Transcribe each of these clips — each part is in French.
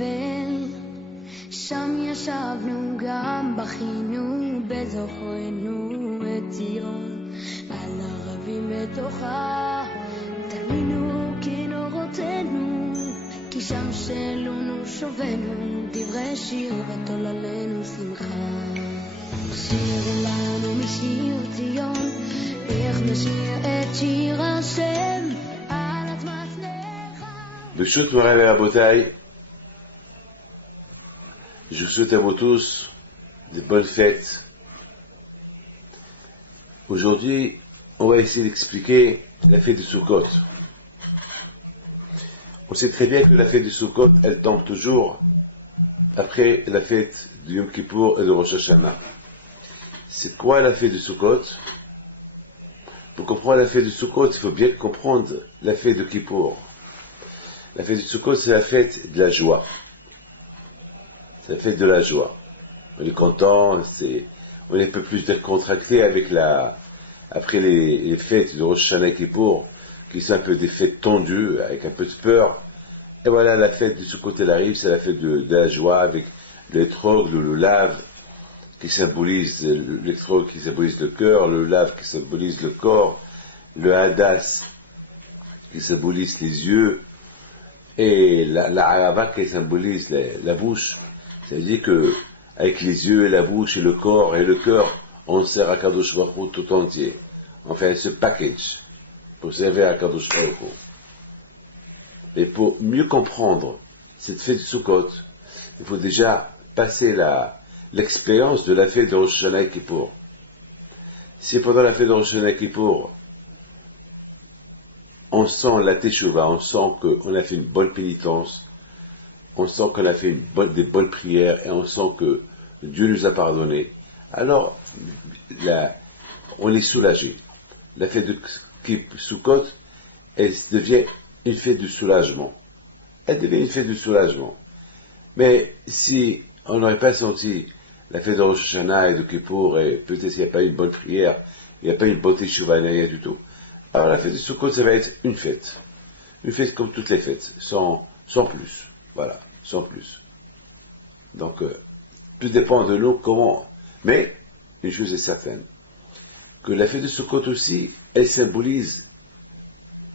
בבל, שם ישבנו גם בכינו בזוכרנו את ציון, על ערבים בתוכה תלינו כנורותינו, כי שם שלונו שובנו דברי שיר ותוללנו שמחה. שיר לנו משיר ציון, איך נשיר את שיר השם על אדמת נחל. B'shut Moray et Rabotai, je vous souhaite à vous tous de bonnes fêtes. Aujourd'hui, on va essayer d'expliquer la fête de Sukkot. On sait très bien que la fête de Sukkot, elle tombe toujours après la fête de Yom Kippour et de Rosh Hashanah. C'est quoi la fête de Sukkot? Pour comprendre la fête de Sukkot, il faut bien comprendre la fête de Kippour. La fête de Sukkot, c'est la fête de la joie. C'est la fête de la joie. On est content, on est un peu plus décontracté après les fêtes de Rosh Hashanah et Kippour, qui sont un peu des fêtes tendues, avec un peu de peur. Et voilà, la fête de Sukkot, elle arrive, c'est la fête de la joie, avec l'étrog, le lave, qui symbolise l'étrog, qui symbolise le cœur, le lave, qui symbolise le corps, le hadas, qui symbolise les yeux, et la harava, qui symbolise la bouche. C'est-à-dire que, avec les yeux et la bouche et le corps et le cœur, on sert à Kadosh Baruch Hu tout entier. On fait ce package pour servir à Kadosh Baruch Hu. Et pour mieux comprendre cette fête de Sukkot, il faut déjà passer l'expérience de la fête de Rosh Hashanah et Kippour. Si pendant la fête de Rosh Hashanah et Kippour, on sent la teshuva, on sent qu'on a fait une bonne pénitence, on sent qu'on a fait des bonnes prières, et on sent que Dieu nous a pardonné, alors on est soulagé. La fête de Sukkot, elle devient une fête de soulagement. Elle devient une fête de soulagement. Mais si on n'aurait pas senti la fête de Rosh Hashanah et de Kippour, et peut-être qu'il n'y a pas eu une bonne prière, il n'y a pas eu une bonne teshuva, rien du tout. Alors la fête de Sukkot, ça va être une fête comme toutes les fêtes, sans plus, voilà, sans plus. Donc, tout dépend de nous comment. Mais une chose est certaine, que la fête de Sukkot aussi, elle symbolise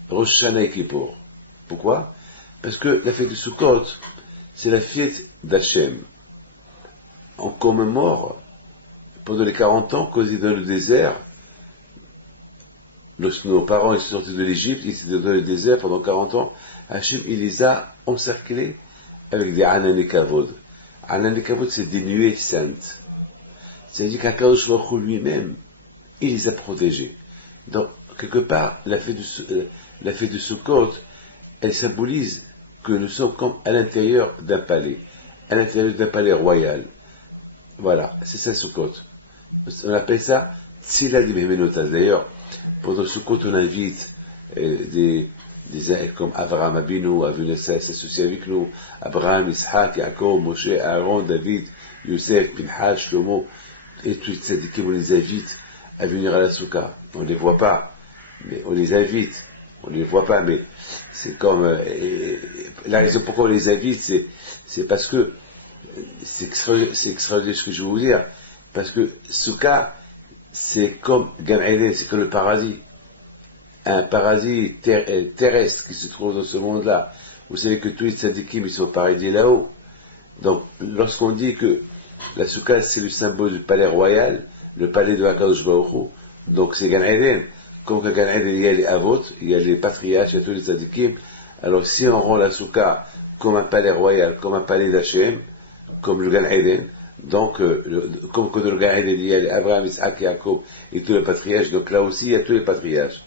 Rosh Hashanah et Kippour. Pourquoi? Parce que la fête de Sukkot, c'est la fête d'Hachem. On commémore pendant les 40 ans causés dans le désert. Lorsque nos parents sont sortis de l'Égypte, ils étaient dans le désert pendant 40 ans, Hachem, il les a encerclés avec des Anan et Kavod. Anan et Kavod, c'est des nuées saintes. C'est-à-dire qu'Akadosh Baruch Hu lui-même, il les a protégés. Donc, quelque part, la fête de Sukkot, elle symbolise que nous sommes comme à l'intérieur d'un palais royal. Voilà, c'est ça Sukkot. On appelle ça Tzila di Behemenotas. D'ailleurs, pendant Sukkot, on invite des comme Avraham Avinu s'associer avec nous, Abraham, Ishaq, Yaakov, Moshe, Aaron, David, Youssef, Pinchas, Shlomo, et tous les tzadikim, on les invite à venir à la Souka. On ne les voit pas, mais on les invite. On ne les voit pas, mais c'est comme... la raison pourquoi on les invite, c'est parce que c'est extraordinaire ce que je veux vous dire, parce que Souka, c'est comme Gan Eden, c'est comme le paradis. Un paradis terrestre qui se trouve dans ce monde-là. Vous savez que tous les tzadikim, ils sont au paradis là-haut. Donc, lorsqu'on dit que la Souka, c'est le symbole du palais royal, le palais de Hakadosh Baruch Hu, donc c'est Gan Eden. Comme que Gan Eden, il y a les Avot, il y a les patriarches, il y a tous les tzadikim. Alors, si on rend la Souka comme un palais royal, comme un palais d'Hachem, comme le Gan Eden, donc, comme que dans le Gan Eden, il y a Abraham, Isaac, Jacob et tous les patriarches, donc là aussi, il y a tous les patriarches.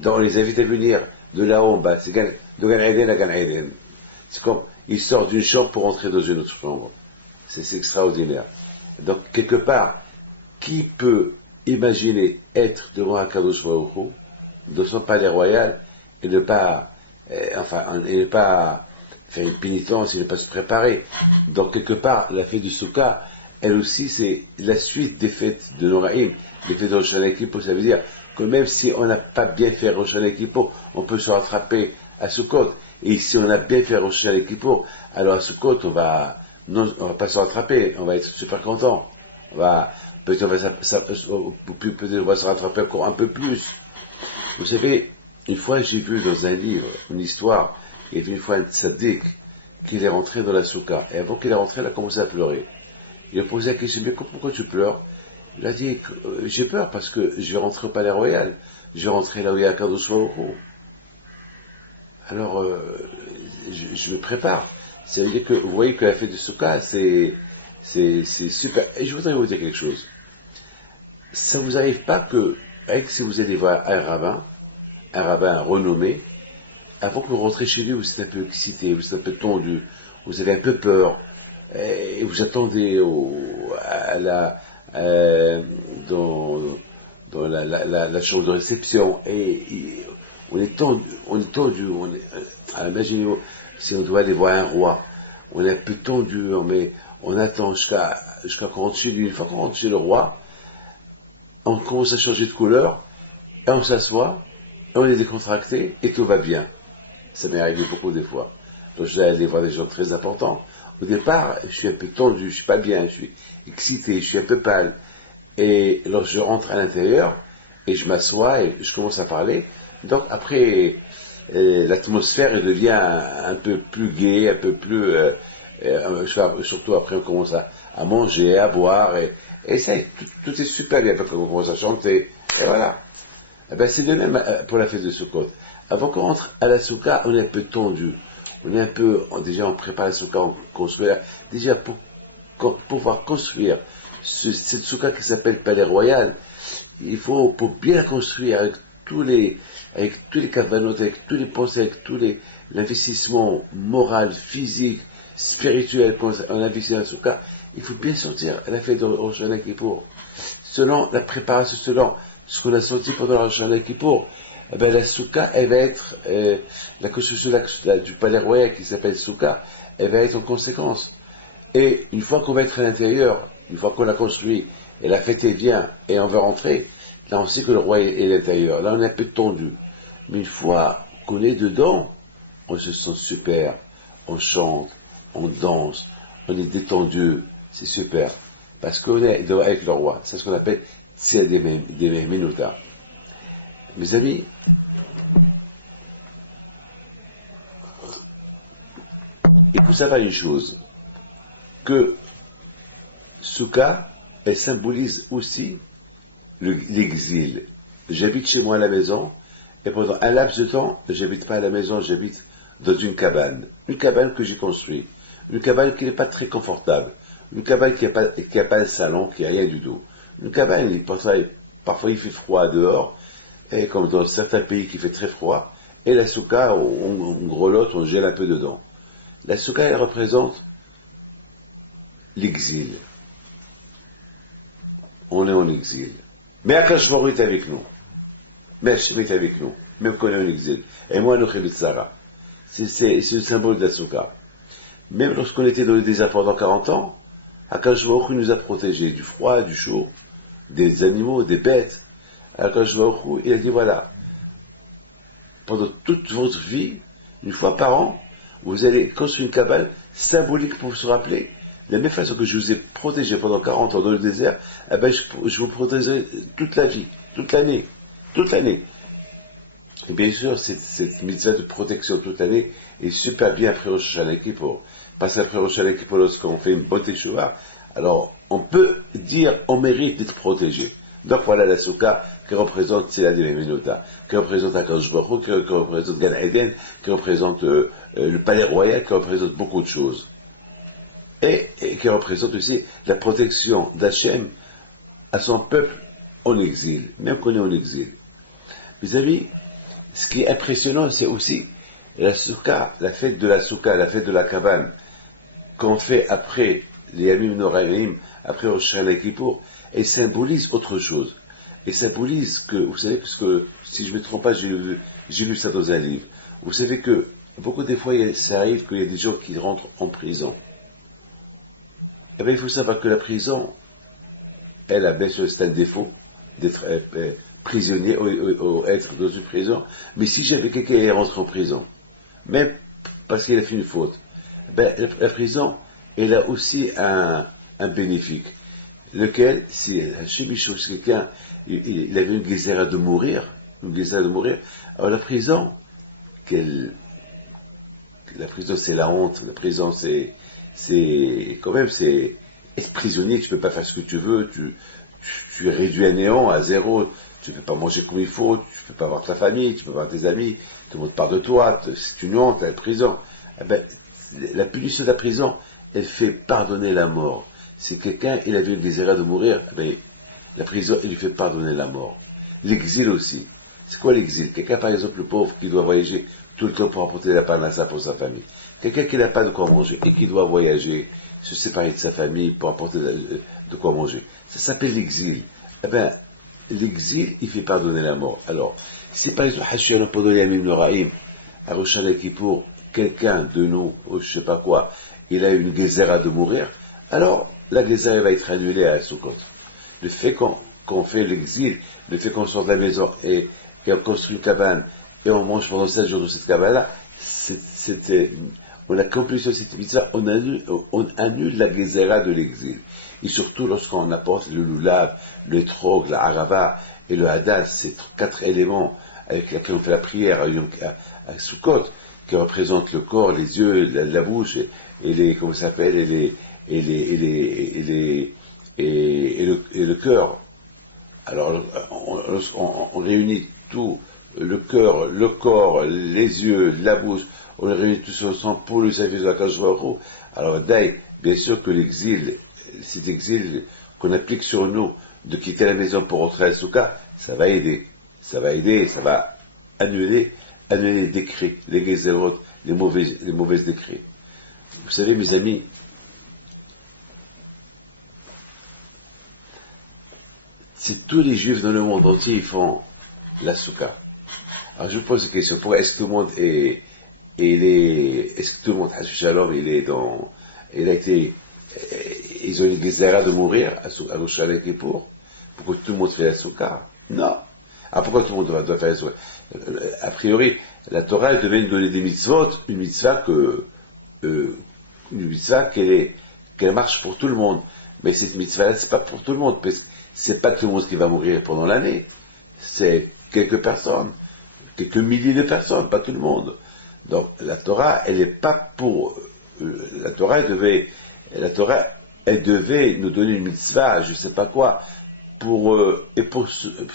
Donc, on les invite à venir de là-haut en bas. C'est de Gan Eden à Gan Eden. C'est comme, ils sortent d'une chambre pour entrer dans une autre chambre. C'est extraordinaire. Donc, quelque part, qui peut imaginer être devant un Kadosh Baruch Hu, dans son palais royal, et ne pas, et ne pas faire une pénitence, et ne pas se préparer. Donc, quelque part, la fête du Souka, elle aussi, c'est la suite des fêtes de Noraïm, les fêtes de Rosh Hashanah Kippour. Ça veut dire que même si on n'a pas bien fait Rosh Hashanah Kippour, on peut se rattraper à Sukkot. Et si on a bien fait Rosh Hashanah Kippour, alors à Sukkot, on va pas se rattraper, on va être super content. Peut-être on va se rattraper encore un peu plus. Vous savez, une fois j'ai vu dans un livre, une histoire, il y avait une fois un tzaddik qui est rentré dans la soukha. Et avant qu'il est rentré, il a commencé à pleurer. Il a posé la question, mais pourquoi tu pleures? Il a dit, j'ai peur parce que je vais rentrer au palais royal. Je vais rentrer là où il y a Kadosh Baruch Hu. Alors, je me prépare. Ça veut dire que, vous voyez que la fête de Soukha, c'est super. Et je voudrais vous dire quelque chose. Ça vous arrive pas que, avec si vous allez voir un rabbin renommé, avant que vous rentrez chez lui, vous êtes un peu excité, vous êtes un peu tendu, vous avez un peu peur, et vous attendez dans la chambre de réception, et on est tendu, imaginez-vous, si on doit aller voir un roi, on est un peu tendu, on attend jusqu'à qu'on rentre chez lui. Une fois qu'on rentre chez le roi, on commence à changer de couleur, et on s'assoit, et on est décontracté, et tout va bien. Ça m'est arrivé beaucoup de fois. Donc je vais aller voir des gens très importants. Au départ, je suis un peu tendu, je suis pas bien, je suis excité, je suis un peu pâle. Et lorsque je rentre à l'intérieur, et je m'assois, et je commence à parler, donc après, l'atmosphère devient un peu plus gaie, un peu plus... surtout après on commence à manger, à boire, et ça, tout est super bien, après on commence à chanter, et voilà. Eh ben, c'est de même pour la fête de Sukkot. Avant qu'on rentre à la soukha, on est un peu tendu. On est un peu, déjà on prépare la soukha, on construit, déjà pour pouvoir construire cette soukha qui s'appelle Palais Royal, il faut, pour bien la construire avec tous les cavanotes, avec tous les pensées, avec l'investissement moral, physique, spirituel qu'on investit dans la soukha, il faut bien sortir à la fête de Rosh Hashanah Kippour. Selon la préparation, selon ce qu'on a senti pendant la Rosh Hashanah Kippour, eh ben, la soukha, elle va être, la construction du palais royal qui s'appelle soukha, elle va être en conséquence. Et une fois qu'on va être à l'intérieur, une fois qu'on l'a construit, et la fête est bien, et on veut rentrer, là on sait que le roi est à l'intérieur. Là on est un peu tendu. Mais une fois qu'on est dedans, on se sent super. On chante, on danse, on est détendu, c'est super. Parce qu'on est avec le roi. C'est ce qu'on appelle Tzia des Minuta. Mes amis, il faut savoir une chose, que Soukha, elle symbolise aussi l'exil. J'habite chez moi à la maison, et pendant un laps de temps, j'habite pas à la maison, j'habite dans une cabane que j'ai construite, une cabane qui n'est pas très confortable, une cabane qui n'a pas un salon, qui n'a rien du tout, une cabane, parfois il fait froid dehors, et comme dans certains pays qui fait très froid, et la soukha, on grelotte, on gèle un peu dedans. La soukha, elle représente l'exil. On est en exil. Mais Akash Baruch est avec nous. Mais Hachem est avec nous. Même qu'on est en exil. Et moi, nous Sarah. C'est le symbole de la soukha. Même lorsqu'on était dans le désert pendant 40 ans, Akash Baruch nous a protégés du froid, du chaud, des animaux, des bêtes. Akash Baruch il a dit voilà, pendant toute votre vie, une fois par an, vous allez construire une cabane symbolique pour se rappeler. De la même façon que je vous ai protégé pendant 40 ans dans le désert, eh ben je vous protégerai toute la vie, toute l'année. Et bien sûr, cette mitzvah de protection toute l'année est super bien après Rosh Hashanah Kippour. Parce qu'après Rosh Hashanah Kippour, lorsqu'on fait une bonne teshuva, alors on peut dire on mérite d'être protégé. Donc voilà la soukha qui représente Tzila de Minuta, qui représente Akadosh Baruch Hu, qui représente Gan Eden, qui représente le palais royal, qui représente beaucoup de choses. Et qui représente aussi la protection d'Hachem à son peuple en exil, même qu'on est en exil. Mes amis, ce qui est impressionnant, c'est aussi la soukha, la fête de la soukha, la fête de la cabane, qu'on fait après les Yamim Noraim, après Rosh Hashanah Kippour, elle symbolise autre chose. Elle symbolise que, vous savez, parce que, si je ne me trompe pas, j'ai lu ça dans un livre. Vous savez que, beaucoup des fois, ça arrive qu'il y a des gens qui rentrent en prison. Eh bien, il faut savoir que la prison, elle a bien sûr, c'est un défaut d'être prisonnier ou être dans une prison. Mais si jamais quelqu'un rentre en prison, même parce qu'il a fait une faute, ben, la prison, elle a aussi un bénéfice. Lequel, si Hachem chose quelqu'un, il avait une guézera de mourir, alors la prison, la prison c'est la honte, la prison c'est quand même, c'est être prisonnier, tu peux pas faire ce que tu veux, tu es réduit à néant, à zéro, tu peux pas manger comme il faut, tu peux pas voir ta famille, tu peux pas voir tes amis, tout le monde parle de toi, c'est une honte, la prison. Eh ben, la punition de la prison, elle fait pardonner la mort. Si quelqu'un, il avait une désir de mourir, eh ben, la prison, elle lui fait pardonner la mort. L'exil aussi. C'est quoi l'exil? Quelqu'un, par exemple, le pauvre qui doit voyager tout le temps pour apporter la parnassa pour sa famille. Quelqu'un qui n'a pas de quoi manger et qui doit voyager, se séparer de sa famille pour apporter de quoi manger. Ça s'appelle l'exil. Eh ben, l'exil, il fait pardonner la mort. Alors, si par exemple, Hashiana Podoyamim Noraim, à Rosh Kippour, quelqu'un de nous, ou je sais pas quoi, il a une gezera de mourir, alors la gezera va être annulée à Sukkot. Le fait qu'on fait l'exil, le fait qu'on sort de la maison et on construit une cabane et on mange pendant 7 jours de cette cabane-là, on accomplit sur cette mitzvah, on annule la gezera de l'exil. Et surtout lorsqu'on apporte le lulav, le trog, la harava et le hadas, ces 4 éléments avec lesquels on fait la prière à Sukkot, qui représentent le corps, les yeux, la bouche et les, comment ça s'appelle, et le cœur. Alors, on réunit tout, le cœur, le corps, les yeux, la bouche, on les réunit tous ensemble pour le service de la Kadosh Baruch Hu. Alors, bien sûr que l'exil, cet exil qu'on applique sur nous, de quitter la maison pour rentrer à Souka, ça va aider, ça va annuler les décrets, les gezerot, les mauvais décrets. Vous savez, mes amis, si tous les juifs dans le monde entier ils font la souka, alors je vous pose une question, pourquoi est-ce que tout le monde est-ce que tout le monde, Shalom, ils ont une gezerah de mourir à Rosh Kippour? Pourquoi tout le monde fait la souka? Non. Ah, pourquoi tout le monde doit faire la souka? A priori, la Torah, elle devait nous donner des mitzvot, une mitzvah qu'elle marche pour tout le monde. Mais cette mitzvah-là, c'est pas pour tout le monde, parce que c'est pas tout le monde qui va mourir pendant l'année. C'est quelques personnes, quelques milliers de personnes, pas tout le monde. Donc, la Torah, elle est pas pour, la Torah, elle devait nous donner une mitzvah, je sais pas quoi, je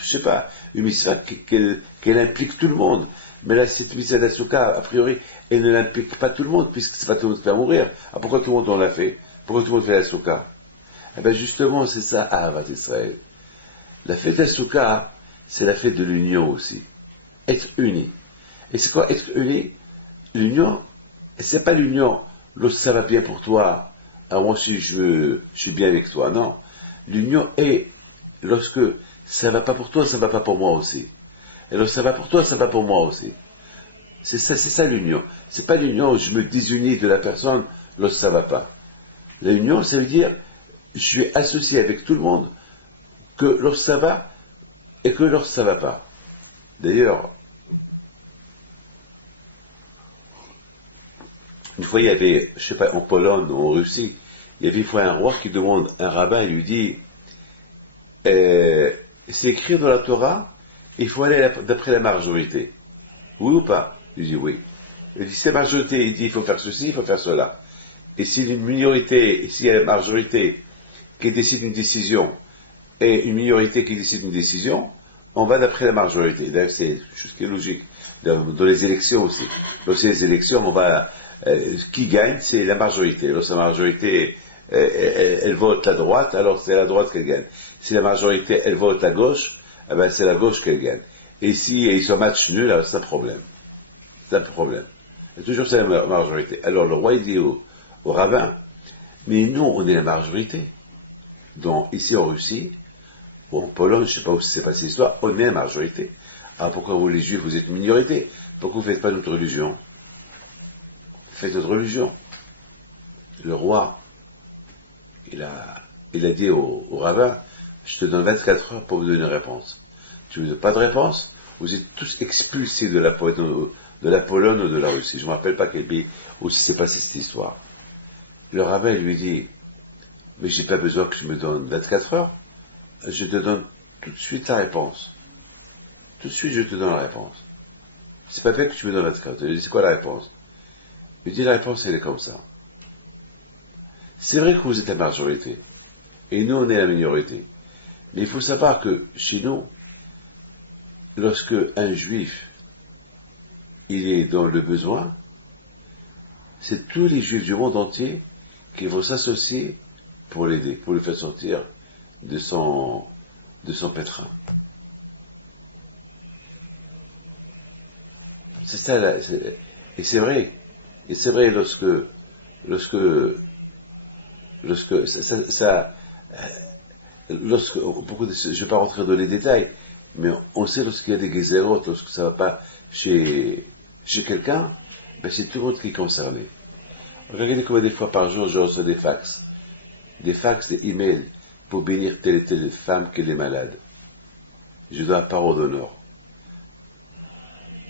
sais pas, une mitzvah qu'elle implique tout le monde. Mais là, cette mitzvah d'Asuka, a priori, elle ne l'implique pas tout le monde, puisque c'est pas tout le monde qui va mourir. Ah, pourquoi tout le monde en l'a fait? Pourquoi tout le monde fait l'Asuka? Eh ben, justement, c'est ça, Ahavat Israël. La fête d'Asuka, c'est la fête de l'union aussi. Être unis. Et c'est quoi être unis? L'union, c'est pas l'union lorsque ça va bien pour toi, alors moi aussi je suis bien avec toi, non. L'union est lorsque ça va pas pour toi, ça va pas pour moi aussi. Et lorsque ça va pour toi, ça va pour moi aussi. C'est ça l'union. C'est pas l'union où je me désunis de la personne lorsque ça va pas. L'union, ça veut dire, je suis associé avec tout le monde, que lorsque ça va, et que lorsque ça va pas. D'ailleurs, une fois il y avait, je sais pas, en Pologne ou en Russie, il y avait une fois un roi qui demande un rabbin, il lui dit, c'est écrit dans la Torah, il faut aller d'après la majorité. Oui ou pas? Il dit oui. Il dit, si la majorité, il dit, il faut faire ceci, il faut faire cela. Et si une minorité, s'il y a la majorité qui décide une décision, et une minorité qui décide une décision, on va d'après la majorité. D'ailleurs, c'est chose qui est logique. Dans les élections aussi. Lorsque les élections, on va, qui gagne, c'est la majorité. Lorsque la majorité, elle vote à droite, alors c'est la droite qu'elle gagne. Si la majorité, elle vote à gauche, eh ben, c'est la gauche qu'elle gagne. Et si ils sont match nul, alors c'est un problème. C'est un problème. Et toujours c'est la majorité. Alors le roi, il dit au rabbin, mais nous, on est la majorité. Donc, ici en Russie, ou en Pologne, je ne sais pas où s'est passé l'histoire, on est la majorité. Alors pourquoi vous, les juifs, vous êtes une minorité? Pourquoi vous ne faites pas notre religion? Faites notre religion. Le roi, il a dit au rabbin, je te donne 24 heures pour me donner une réponse. Tu ne me donnes pas de réponse, vous êtes tous expulsés de la Pologne ou de la Russie. Je ne me rappelle pas quel pays où s'est passée cette histoire. Le rabbin lui dit, mais j'ai pas besoin que tu me donnes 24 heures, je te donne tout de suite la réponse. Tout de suite je te donne la réponse. C'est pas fait que tu me donnes 24 heures. Je lui dis, c'est quoi la réponse? Il me dit, la réponse elle est comme ça. C'est vrai que vous êtes la majorité, et nous on est la minorité. Mais il faut savoir que chez nous, lorsque un juif il est dans le besoin, c'est tous les juifs du monde entier qui vont s'associer pour l'aider, pour le faire sortir de son pétrin. C'est ça, et c'est vrai. Et c'est vrai lorsque beaucoup je ne vais pas rentrer dans les détails, mais on sait lorsqu'il y a des gézérotes, lorsque ça ne va pas chez quelqu'un, ben c'est tout le monde qui est concerné. Regardez combien des fois par jour je reçois des fax, des emails pour bénir telle et telle femme qui est malade. Je dois la parole d'honneur.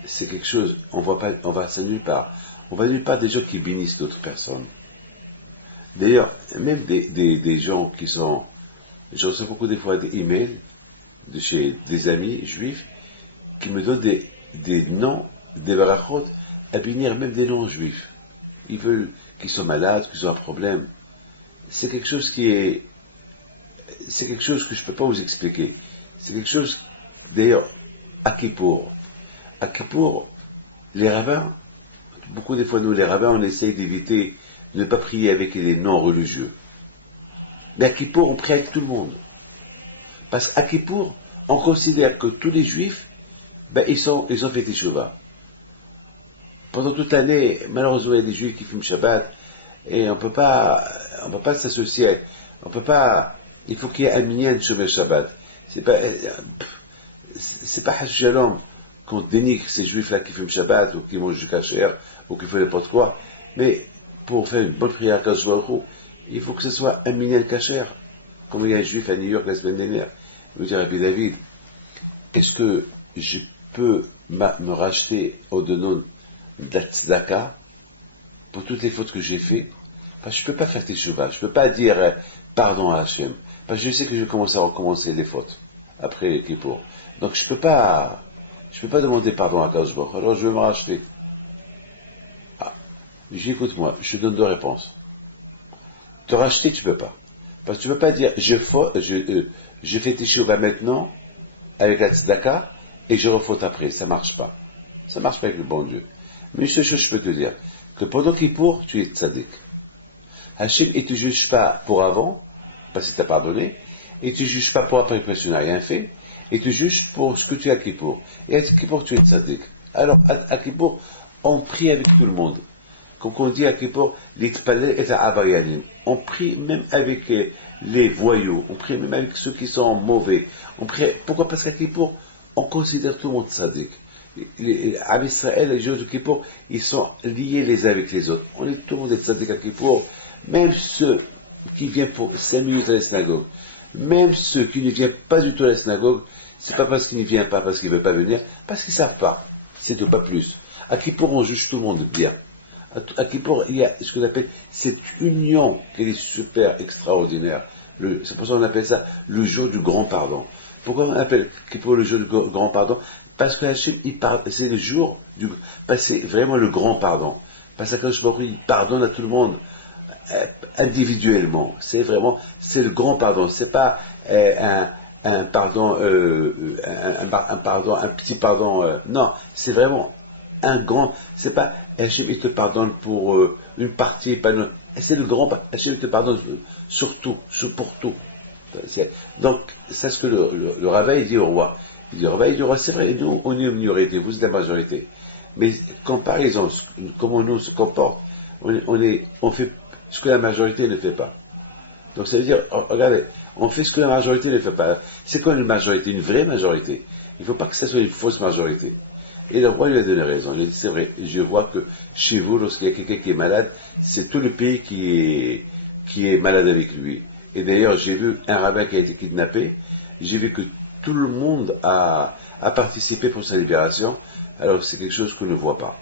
C'est quelque chose, on va ça nulle part. On va nulle part des gens qui bénissent d'autres personnes. D'ailleurs, même des gens qui sont, je reçois beaucoup des fois des emails de chez des amis juifs qui me donnent des noms, des barachot, à bénir même des noms juifs. Ils veulent qu'ils soient malades, qu'ils ont un problème. C'est quelque chose que je ne peux pas vous expliquer. C'est quelque chose, d'ailleurs, à Kippour, les rabbins, beaucoup des fois nous les rabbins, on essaye d'éviter de ne pas prier avec les non-religieux. Mais à Kippour, on prie avec tout le monde. Parce qu'à Kippour, on considère que tous les juifs, ben, ils ont fait Teshuvah. Pendant toute l'année, malheureusement, il y a des juifs qui fument Shabbat, et on peut pas s'associer, il faut qu'il y ait un minyan Shomer Shabbat. C'est pas Hash Shalom qu'on dénigre ces juifs-là qui fument Shabbat, ou qui mangent du kasher, ou qui font n'importe quoi, mais pour faire une bonne prière à Kadosh Baruch Hu, il faut que ce soit un minyan kasher. Comme il y a un juif à New York la semaine dernière, il me dit, Rabbi David, est-ce que je peux me racheter au nom de la tzedaka pour toutes les fautes que j'ai faites? Parce que je ne peux pas faire teshuvah, je ne peux pas dire pardon à Hachem, parce que je sais que je vais commencer à recommencer les fautes après Kippour. Donc je ne peux pas demander pardon à Kadosh Baruch Hu, alors je vais me racheter. Ah, je dis, écoute-moi, je te donne deux réponses. Te racheter, tu ne peux pas. Parce que tu ne peux pas dire, je fais teshuvah maintenant, avec la tzedaka, et je refaute après. Ça marche pas. Ça marche pas avec le bon Dieu. Mais une seule chose, je peux te dire, que pendant Kippour, tu es tzaddik. Hachem, il te juge pas pour avant, parce qu'il t'a pardonné, et tu juges pas pour après, parce que tu n'as rien fait, et tu juges pour ce que tu as à Kippour. Et à Kippour, tu es tzaddik. Alors, à Kippour, on prie avec tout le monde. Quand on dit à Kippour, l'itpalel et avayanim. On prie même avec les voyous, on prie même avec ceux qui sont mauvais. On prie, pourquoi? Parce qu'à Kippour, on considère tout le monde tzaddik. À Israël, les jours de Kippour, ils sont liés les uns avec les autres. Tout le monde est tzaddik à Kippour, même ceux qui viennent pour 5 minutes à la synagogue, même ceux qui ne viennent pas du tout à la synagogue, c'est pas parce qu'ils ne viennent pas, parce qu'ils ne veulent pas venir, parce qu'ils ne savent pas. C'est tout, pas plus. À Kippour, on juge tout le monde bien. À Kippour, il y a ce qu'on appelle cette union qui est super extraordinaire. C'est pour ça qu'on appelle ça le jour du grand pardon. Pourquoi on appelle Kippour le jour du grand pardon? Parce que Hachem, c'est le jour c'est vraiment le grand pardon. Parce que il pardonne à tout le monde, individuellement. C'est le grand pardon. C'est pas un pardon, un petit pardon, non, c'est vraiment un grand, c'est pas Hachem, il te pardonne pour une partie, pas une autre. C'est le grand, Hachem, il te pardonne surtout, pour tout. Donc, c'est ce que le rabbin dit au roi. Il dit au roi, c'est vrai, nous, on est une minorité, vous êtes la majorité. Mais, comparaison, comment nous se comporte, on fait ce que la majorité ne fait pas. Donc, ça veut dire, regardez, on fait ce que la majorité ne fait pas. C'est quoi une majorité? Une vraie majorité. Il ne faut pas que ça soit une fausse majorité. Et le roi lui a donné raison. Il a dit, c'est vrai, je vois que chez vous, lorsqu'il y a quelqu'un qui est malade, c'est tout le pays qui est malade avec lui. Et d'ailleurs, j'ai vu un rabbin qui a été kidnappé, j'ai vu que tout le monde a participé pour sa libération, alors c'est quelque chose qu'on ne voit pas.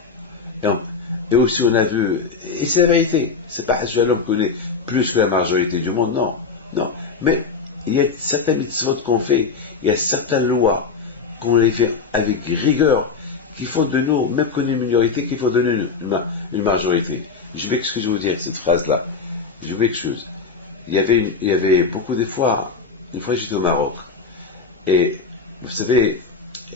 Et aussi on a vu, et c'est la vérité, c'est pas Shalom connaît plus que la majorité du monde, non, non, mais il y a certaines mitzvot qu'on fait, il y a certaines lois qu'on les fait avec rigueur, qui font de nous, même qu'on est une minorité, qu'il faut donner une majorité. Je m'excuse de vous dire cette phrase-là, je m'excuse. Il y avait beaucoup de fois, une fois j'étais au Maroc, et vous savez,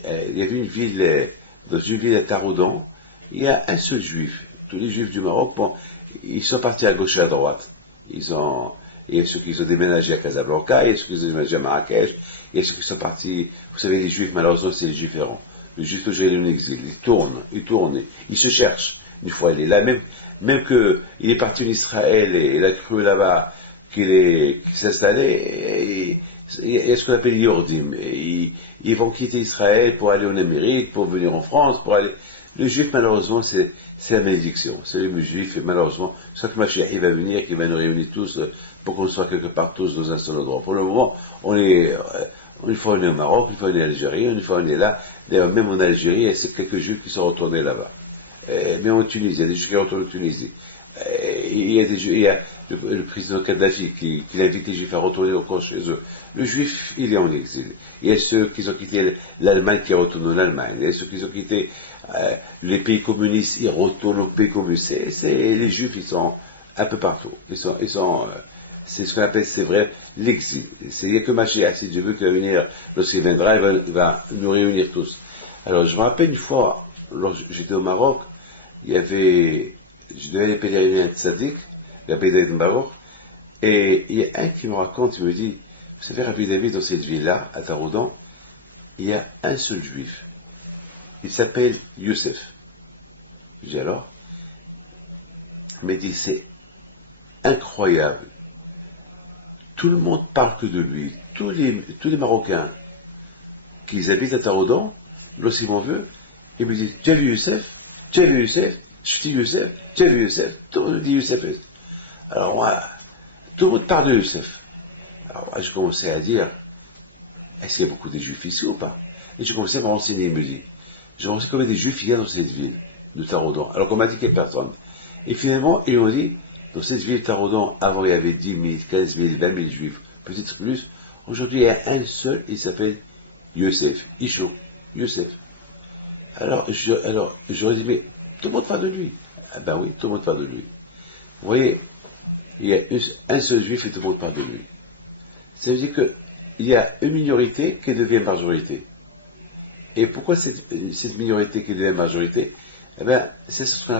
il y avait une ville, dans une ville à Taroudan, il y a un seul juif. Tous les juifs du Maroc, bon, ils sont partis à gauche et à droite. Il y a ceux qui ont déménagé à Casablanca, il y a ceux qui ont déménagé à Marrakech, il y a ceux qui sont partis, vous savez, les juifs, malheureusement, c'est les juifs errants. Le juif toujours il est en exil, il tourne, il se cherche. Une fois il est là, même qu'il est parti en Israël et il a cru là-bas qu'il s'est installé, il y a ce qu'on appelle Yordim. Ils vont quitter Israël pour aller en Amérique, pour venir en France, pour aller. Le juif, malheureusement, c'est la malédiction. C'est le juif, et malheureusement, chaque Mashiach, il va venir, qui va nous réunir tous, pour qu'on soit quelque part tous dans un seul endroit. Pour le moment, une fois on est au Maroc, une fois on est en Algérie, une fois on est là. D'ailleurs, même en Algérie, c'est quelques juifs qui sont retournés là-bas. Même en Tunisie, il y a des juifs qui retournent en Tunisie. Il y a le président Kadhafi qui invite les juifs à retourner encore chez eux. Le juif, il est en exil. Il y a ceux qui ont quitté l'Allemagne qui retournent en Allemagne. Il y a ceux qui ont quitté les pays communistes, ils retournent aux pays communistes. Les juifs, ils sont un peu partout. C'est ce qu'on appelle, c'est vrai, l'exil. Il n'y a que Mashiach, si Dieu veut qu'il va venir, lorsqu'il viendra, il va nous réunir tous. Alors, je me rappelle une fois, lorsque j'étais au Maroc, je devais aller pèleriner un tzaddik, Rabbi David Baruch, et il y a un qui me raconte, il me dit, vous savez, Rabbi David, dans cette ville-là, à Taroudan, il y a un seul juif. Il s'appelle Youssef. Je dis alors, il me dit, c'est incroyable. Tout le monde parle que de lui. Tous les Marocains qui habitent à Taroudan, lorsqu'ils m'en veulent, ils me disent, tu as vu Youssef? Tu as vu Youssef? Je dis Youssef, tu as vu Youssef? Tout le monde dit Youssef. Alors moi, tout le monde parle de Youssef. Alors moi, je commençais à dire, est-ce qu'il y a beaucoup de juifs ici ou pas? Et je commençais à me renseigner, il me dit, je me renseigne combien de juifs il y a dans cette ville de Taroudan. Alors qu'on m'a dit qu'il n'y a personne. Et finalement, ils m'ont dit, dans cette ville de Taroudan, avant il y avait 10 000, 15 000, 20 000 juifs, peut-être plus. Aujourd'hui, il y a un seul, il s'appelle Youssef, Isho, Youssef. Alors, j'aurais dit, mais tout le monde parle de lui. Ah ben oui, tout le monde parle de lui. Vous voyez, il y a un seul juif et tout le monde parle de lui. Ça veut dire qu'il y a une minorité qui devient majorité. Et pourquoi cette minorité qui devient majorité? Eh bien, c'est ce qu'on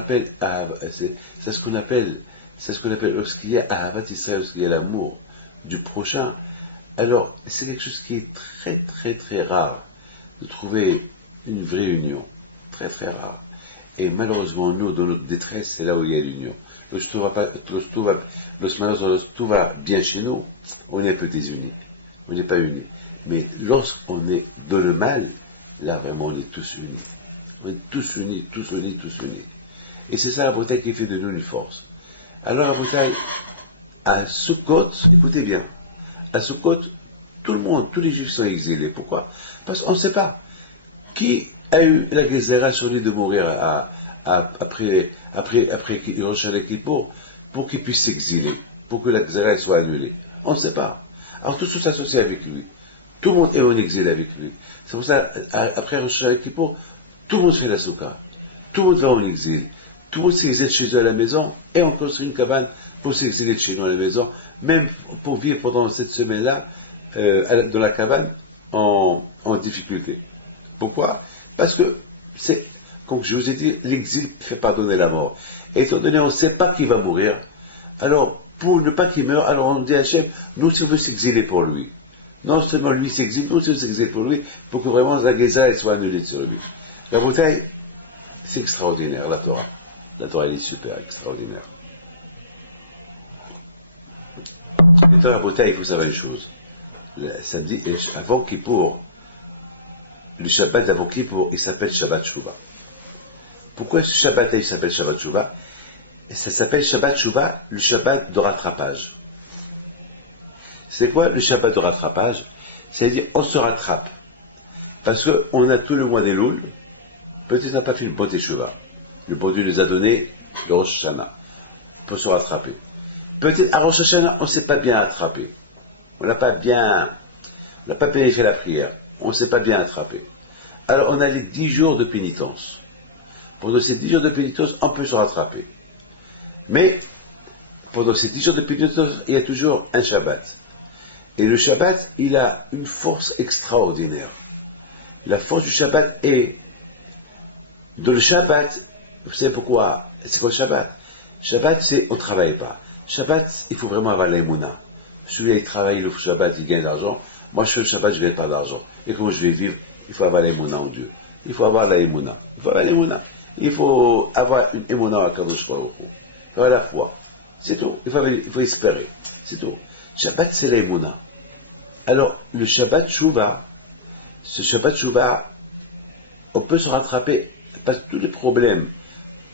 appelle, lorsqu'il y a Ahavat Israël, lorsqu'il y a l'amour du prochain. Alors, c'est quelque chose qui est très, très, très rare de trouver une vraie union. Très, très rare. Et malheureusement, nous, dans notre détresse, c'est là où il y a l'union. Lorsque tout va bien chez nous, on est un peu désunis. On n'est pas unis. Mais lorsqu'on est dans le mal, là, vraiment, on est tous unis. On est tous unis, tous unis, tous unis. Et c'est ça la bataille qui fait de nous une force. Alors, la bataille, à Sukkot, écoutez bien, à Sukkot, tout le monde, tous les juifs sont exilés. Pourquoi? Parce qu'on ne sait pas. Qui a eu la Gezerah sur lui de mourir après Rosh Kippour pour qu'il puisse s'exiler, pour que la Gezerah soit annulée? On ne sait pas. Alors tout s'associe avec lui. Tout le monde est en exil avec lui. C'est pour ça, après Rosh Kippour, tout le monde fait la soukha. Tout le monde va en exil. Tout le monde s'exile chez eux à la maison, et on construit une cabane pour s'exiler chez nous à la maison, même pour vivre pendant cette semaine-là, dans la cabane, en difficulté. Pourquoi? Parce que comme je vous ai dit, l'exil fait pardonner la mort. Et étant donné on ne sait pas qui va mourir, alors pour ne pas qu'il meure, alors on dit à Hachem, nous si on veut s'exiler pour lui. Non seulement lui s'exile, nous si on s'exile pour lui, pour que vraiment la Géza soit annulée sur lui. La bataille, c'est extraordinaire, la Torah. La Torah, elle est super, extraordinaire. Et dans la bataille, il faut savoir une chose. Le samedi, avant Kippour, le Shabbat d'avant Kippour, il s'appelle Shabbat Shuvah. Pourquoi ce Shabbat il s'appelle Shabbat Shuvah? Ça s'appelle Shabbat Shuvah, le Shabbat de rattrapage. C'est quoi le Shabbat de rattrapage? C'est-à-dire, on se rattrape. Parce qu'on a tout le mois des Louls, peut-être on n'a pas fait le bon Teshuvah. Le bon Dieu nous a donné le Rosh Hashanah pour se rattraper. Peut-être à Rosh Hashanah, on ne s'est pas bien rattrapé. On n'a pas bien fait la prière. On ne s'est pas bien rattrapé. Alors on a les 10 jours de pénitence. Pendant ces 10 jours de pénitence, on peut se rattraper. Mais, pendant ces 10 jours de pénitence, il y a toujours un Shabbat. Et le Shabbat, il a une force extraordinaire. La force du Shabbat est, dans le Shabbat, vous savez pourquoi? C'est quoi le Shabbat? Shabbat, c'est, on ne travaille pas. Shabbat, il faut vraiment avoir l'aïmouna. Celui-là, il travaille le Shabbat, il gagne de l'argent. Moi, je fais le Shabbat, je ne gagne pas d'argent. Et comment je vais vivre? Il faut avoir l'aïmouna en Dieu. Il faut avoir l'aïmouna. Il faut avoir l'aïmouna. Il faut avoir une émouna à Kadosh Baruch Hu. Il faut avoir la foi. C'est tout. Il faut espérer. C'est tout. Shabbat, c'est l'aïmouna. Alors, le Shabbat Shuvah, ce Shabbat Shuvah, on peut se rattraper parce que tous les problèmes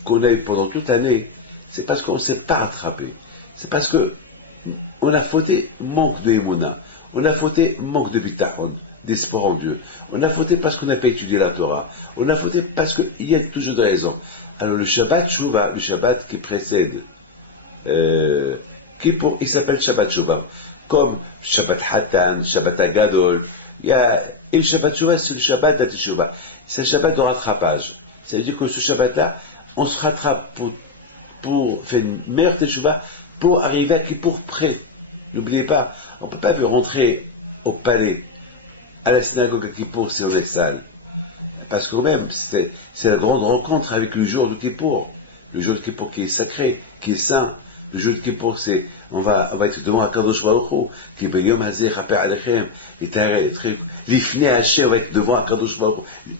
qu'on a eu pendant toute l'année, c'est parce qu'on ne s'est pas rattrapé. C'est parce que on a fauté manque de émouna. On a fauté manque de bitachon, d'espoir en Dieu. On a fauté parce qu'on n'a pas étudié la Torah. On a fauté parce qu'il y a toujours des raisons. Alors le Shabbat Shuvah, le Shabbat qui précède, il s'appelle Shabbat Shuvah. Comme Shabbat Hatan, Shabbat Agadol, et le Shabbat Shuvah, c'est le Shabbat de la Teshuvah. C'est le Shabbat de rattrapage. Ça veut dire que ce Shabbat-là, on se rattrape pour faire une meilleure Teshuvah, pour arriver à Kippour prêt. N'oubliez pas, on ne peut pas rentrer au palais, à la synagogue à Kippour si on est sale. Parce que même, c'est la grande rencontre avec le jour de Kippour. Le jour de Kippour qui est sacré, qui est saint. Le jour de Kippour, c'est, on va être devant Akadosh Baruch Hu, qui est Yom Hazeh, Chaper Alechem, l'Ifnei Hashem, on va être devant Akadosh Baruch Hu.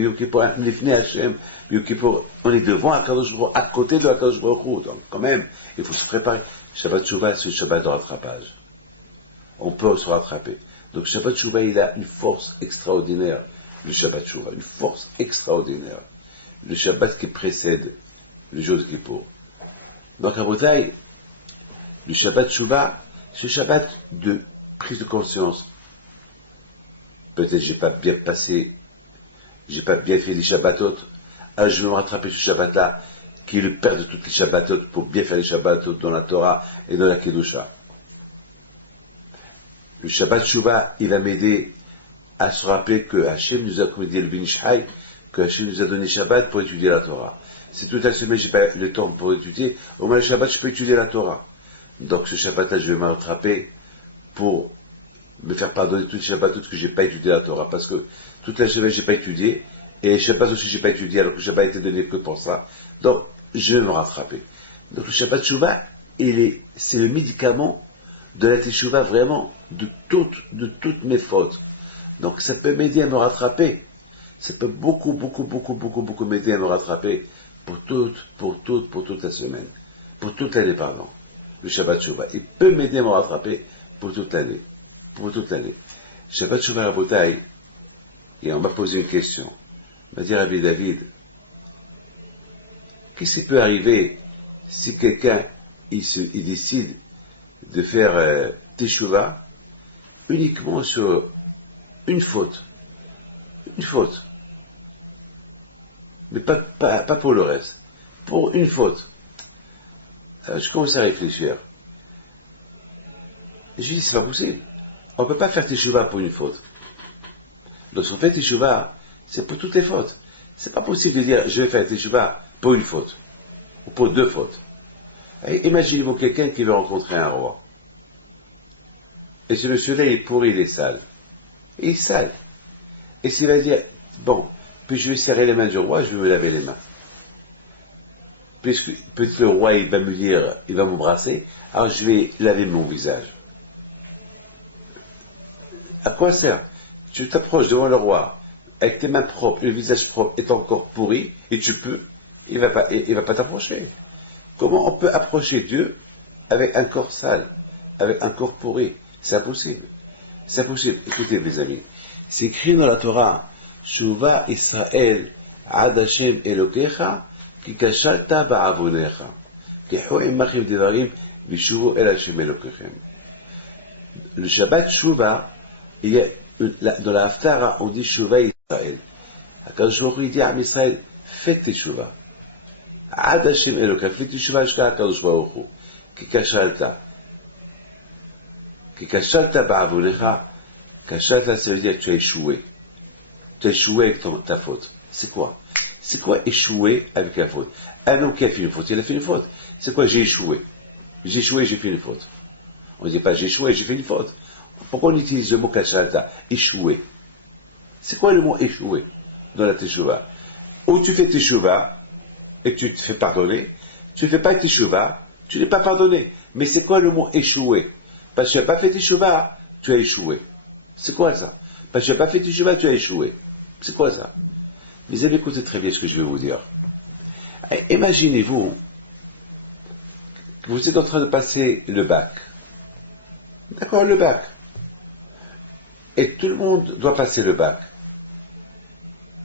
Yom Kippour, l'Ifnei Hashem, Yom Kippour, on est devant Akadosh Baruch Hu, à côté de Akadosh Baruch Hu. Donc, quand même, il faut se préparer. Shabbat Shuvah, c'est le Shabbat de rattrapage. On peut se rattraper. Donc, Shabbat Shuvah, il a une force extraordinaire. Le Shabbat Shuvah, une force extraordinaire. Le Shabbat qui précède le jour de Kippour. Donc, à Botaï, le Shabbat Shuvah, c'est le Shabbat de prise de conscience. Peut-être j'ai pas bien passé, j'ai pas bien fait les Shabbatot, alors je vais me rattraper ce Shabbat-là, qui est le père de toutes les Shabbatot, pour bien faire les Shabbatot dans la Torah et dans la Kedusha. Le Shabbat Shuvah, il va m'aider à se rappeler que Hachem nous a commandé le Ben Ish Chai, que Hachem nous a donné Shabbat pour étudier la Torah. Si toute la semaine j'ai pas le temps pour étudier, au moins le Shabbat je peux étudier la Torah. Donc ce Shabbat-là je vais me rattraper pour me faire pardonner tous les Shabbatot que j'ai pas étudié la Torah, parce que toute la semaine j'ai pas étudié, et les Shabbat aussi j'ai pas étudié alors que le Shabbat a été donné que pour ça. Donc je vais me rattraper. Donc le Shabbat Shuvah, c'est le médicament de la Teshuvah vraiment, de toutes mes fautes. Donc ça peut m'aider à me rattraper. Ça peut beaucoup m'aider à me rattraper pour toute la semaine. Pour toute l'année, pardon. Le Shabbat Shuvah. Il peut m'aider à me rattraper pour toute l'année. Pour toute l'année. Shabbat Shuvah à Botaï. Et on m'a posé une question. On m'a dit, Rabbi David, qu'est-ce qui peut arriver si quelqu'un, il décide de faire Teshuvah uniquement sur une faute. Une faute. Mais pas pour le reste. Pour une faute. Alors, je commence à réfléchir. Je dis, c'est pas possible. On ne peut pas faire Teshuvah pour une faute. Donc, si on fait Teshuvah, c'est pour toutes les fautes. C'est pas possible de dire, je vais faire Teshuvah pour une faute. Ou pour deux fautes. Imaginez-vous quelqu'un qui veut rencontrer un roi. Et ce monsieur-là, il est pourri, il est sale. Il est sale. Et s'il va dire, bon, puis je vais serrer les mains du roi, je vais me laver les mains. Puisque peut-être le roi, il va me dire, il va m'embrasser, alors je vais laver mon visage. À quoi sert? Tu t'approches devant le roi, avec tes mains propres, le visage propre est encore pourri, et il va pas t'approcher. Comment on peut approcher Dieu avec un corps sale, avec un corps pourri? C'est impossible. C'est impossible. Écoutez, mes amis. C'est écrit dans la Torah, Shuvah Israël, Ad Hashem Elokecha, ki kashalta ba'avonecha, ki ho'im machiv devarim, vishuvu el Hashem Elokechem. le Shabbat Shuvah, il y a, dans la Haftara, on dit Shuvah Israël. Akadosh Baruch Hu dit à Israël, faites tes Shuvah. Ad Hashem Eloka, faites tes Shuvah jusqu'à Akadosh Baruch Hu. Kikashalta. Kikashalta ba'avonecha. Kashalta, ça veut dire que tu as échoué. Tu as échoué avec ta faute. C'est quoi? C'est quoi échouer avec la faute? Un homme qui a fait une faute, il a fait une faute. C'est quoi j'ai échoué? J'ai échoué, j'ai fait une faute. On ne dit pas j'ai échoué, j'ai fait une faute. Pourquoi on utilise le mot kashalta? Échouer. C'est quoi le mot échouer dans la teshuva? Ou tu fais teshuva et tu te fais pardonner, tu ne fais pas teshuva, tu n'es pas pardonné. Mais c'est quoi le mot échouer? Parce que tu n'as pas fait teshuva, tu as échoué. C'est quoi ça? Parce que tu n'as pas fait teshuva, tu as échoué. C'est quoi ça? Mes amis, écoutez très bien ce que je vais vous dire. Imaginez-vous que vous êtes en train de passer le bac. D'accord, le bac. Et tout le monde doit passer le bac.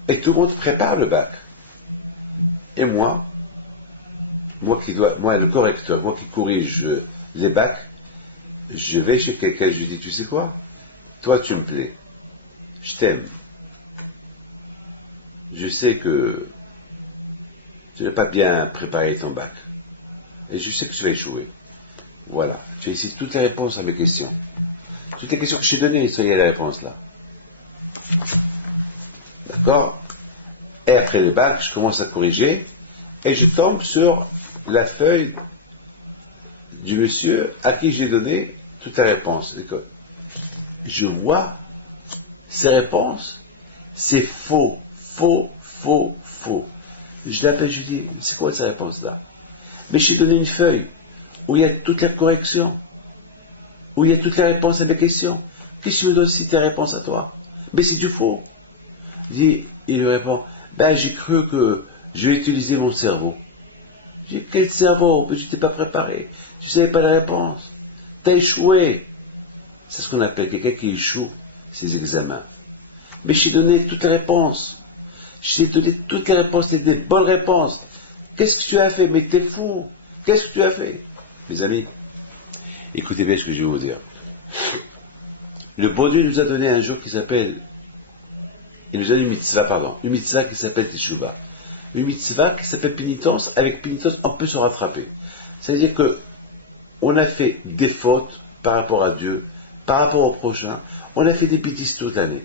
Et tout le monde prépare le bac. Et moi, le correcteur, moi qui corrige les bacs, je vais chez quelqu'un, je lui dis, tu sais quoi? Toi, tu me plais. Je t'aime. Je sais que tu n'as pas bien préparé ton bac. Et je sais que tu vas échouer. Voilà. Tu as ici toutes les réponses à mes questions. Toutes les questions que je t'ai données, il y a les réponses là. D'accord? Et après le bac, je commence à corriger et je tombe sur la feuille du monsieur à qui j'ai donné toutes les réponses. Je vois ces réponses, c'est faux, faux, faux, faux. Je l'appelle, je lui dis, c'est quoi ces réponses-là? Mais je t'ai donné une feuille où il y a toutes les corrections, où il y a toutes les réponses à mes questions. Qu'est-ce que tu me donnes si tes réponses à toi? Mais c'est du faux. Il lui répond, j'ai cru que je vais utiliser mon cerveau. J'ai dit, quel cerveau? Mais je t'ai pas préparé. Tu savais pas la réponse. T'as échoué. C'est ce qu'on appelle quelqu'un qui échoue ses examens. Mais je t'ai donné toutes les réponses. Je t'ai donné toutes les réponses, c'était des bonnes réponses. Qu'est-ce que tu as fait? Mais t'es fou. Qu'est-ce que tu as fait? Mes amis, écoutez bien ce que je vais vous dire. Le bon Dieu nous a donné un jour qui s'appelle, il nous a donné une mitzvah qui s'appelle Teshuvah. Une mitzvah qui s'appelle pénitence. Avec pénitence, on peut se rattraper. C'est-à-dire que on a fait des fautes par rapport à Dieu, par rapport au prochain. On a fait des bêtises toute l'année.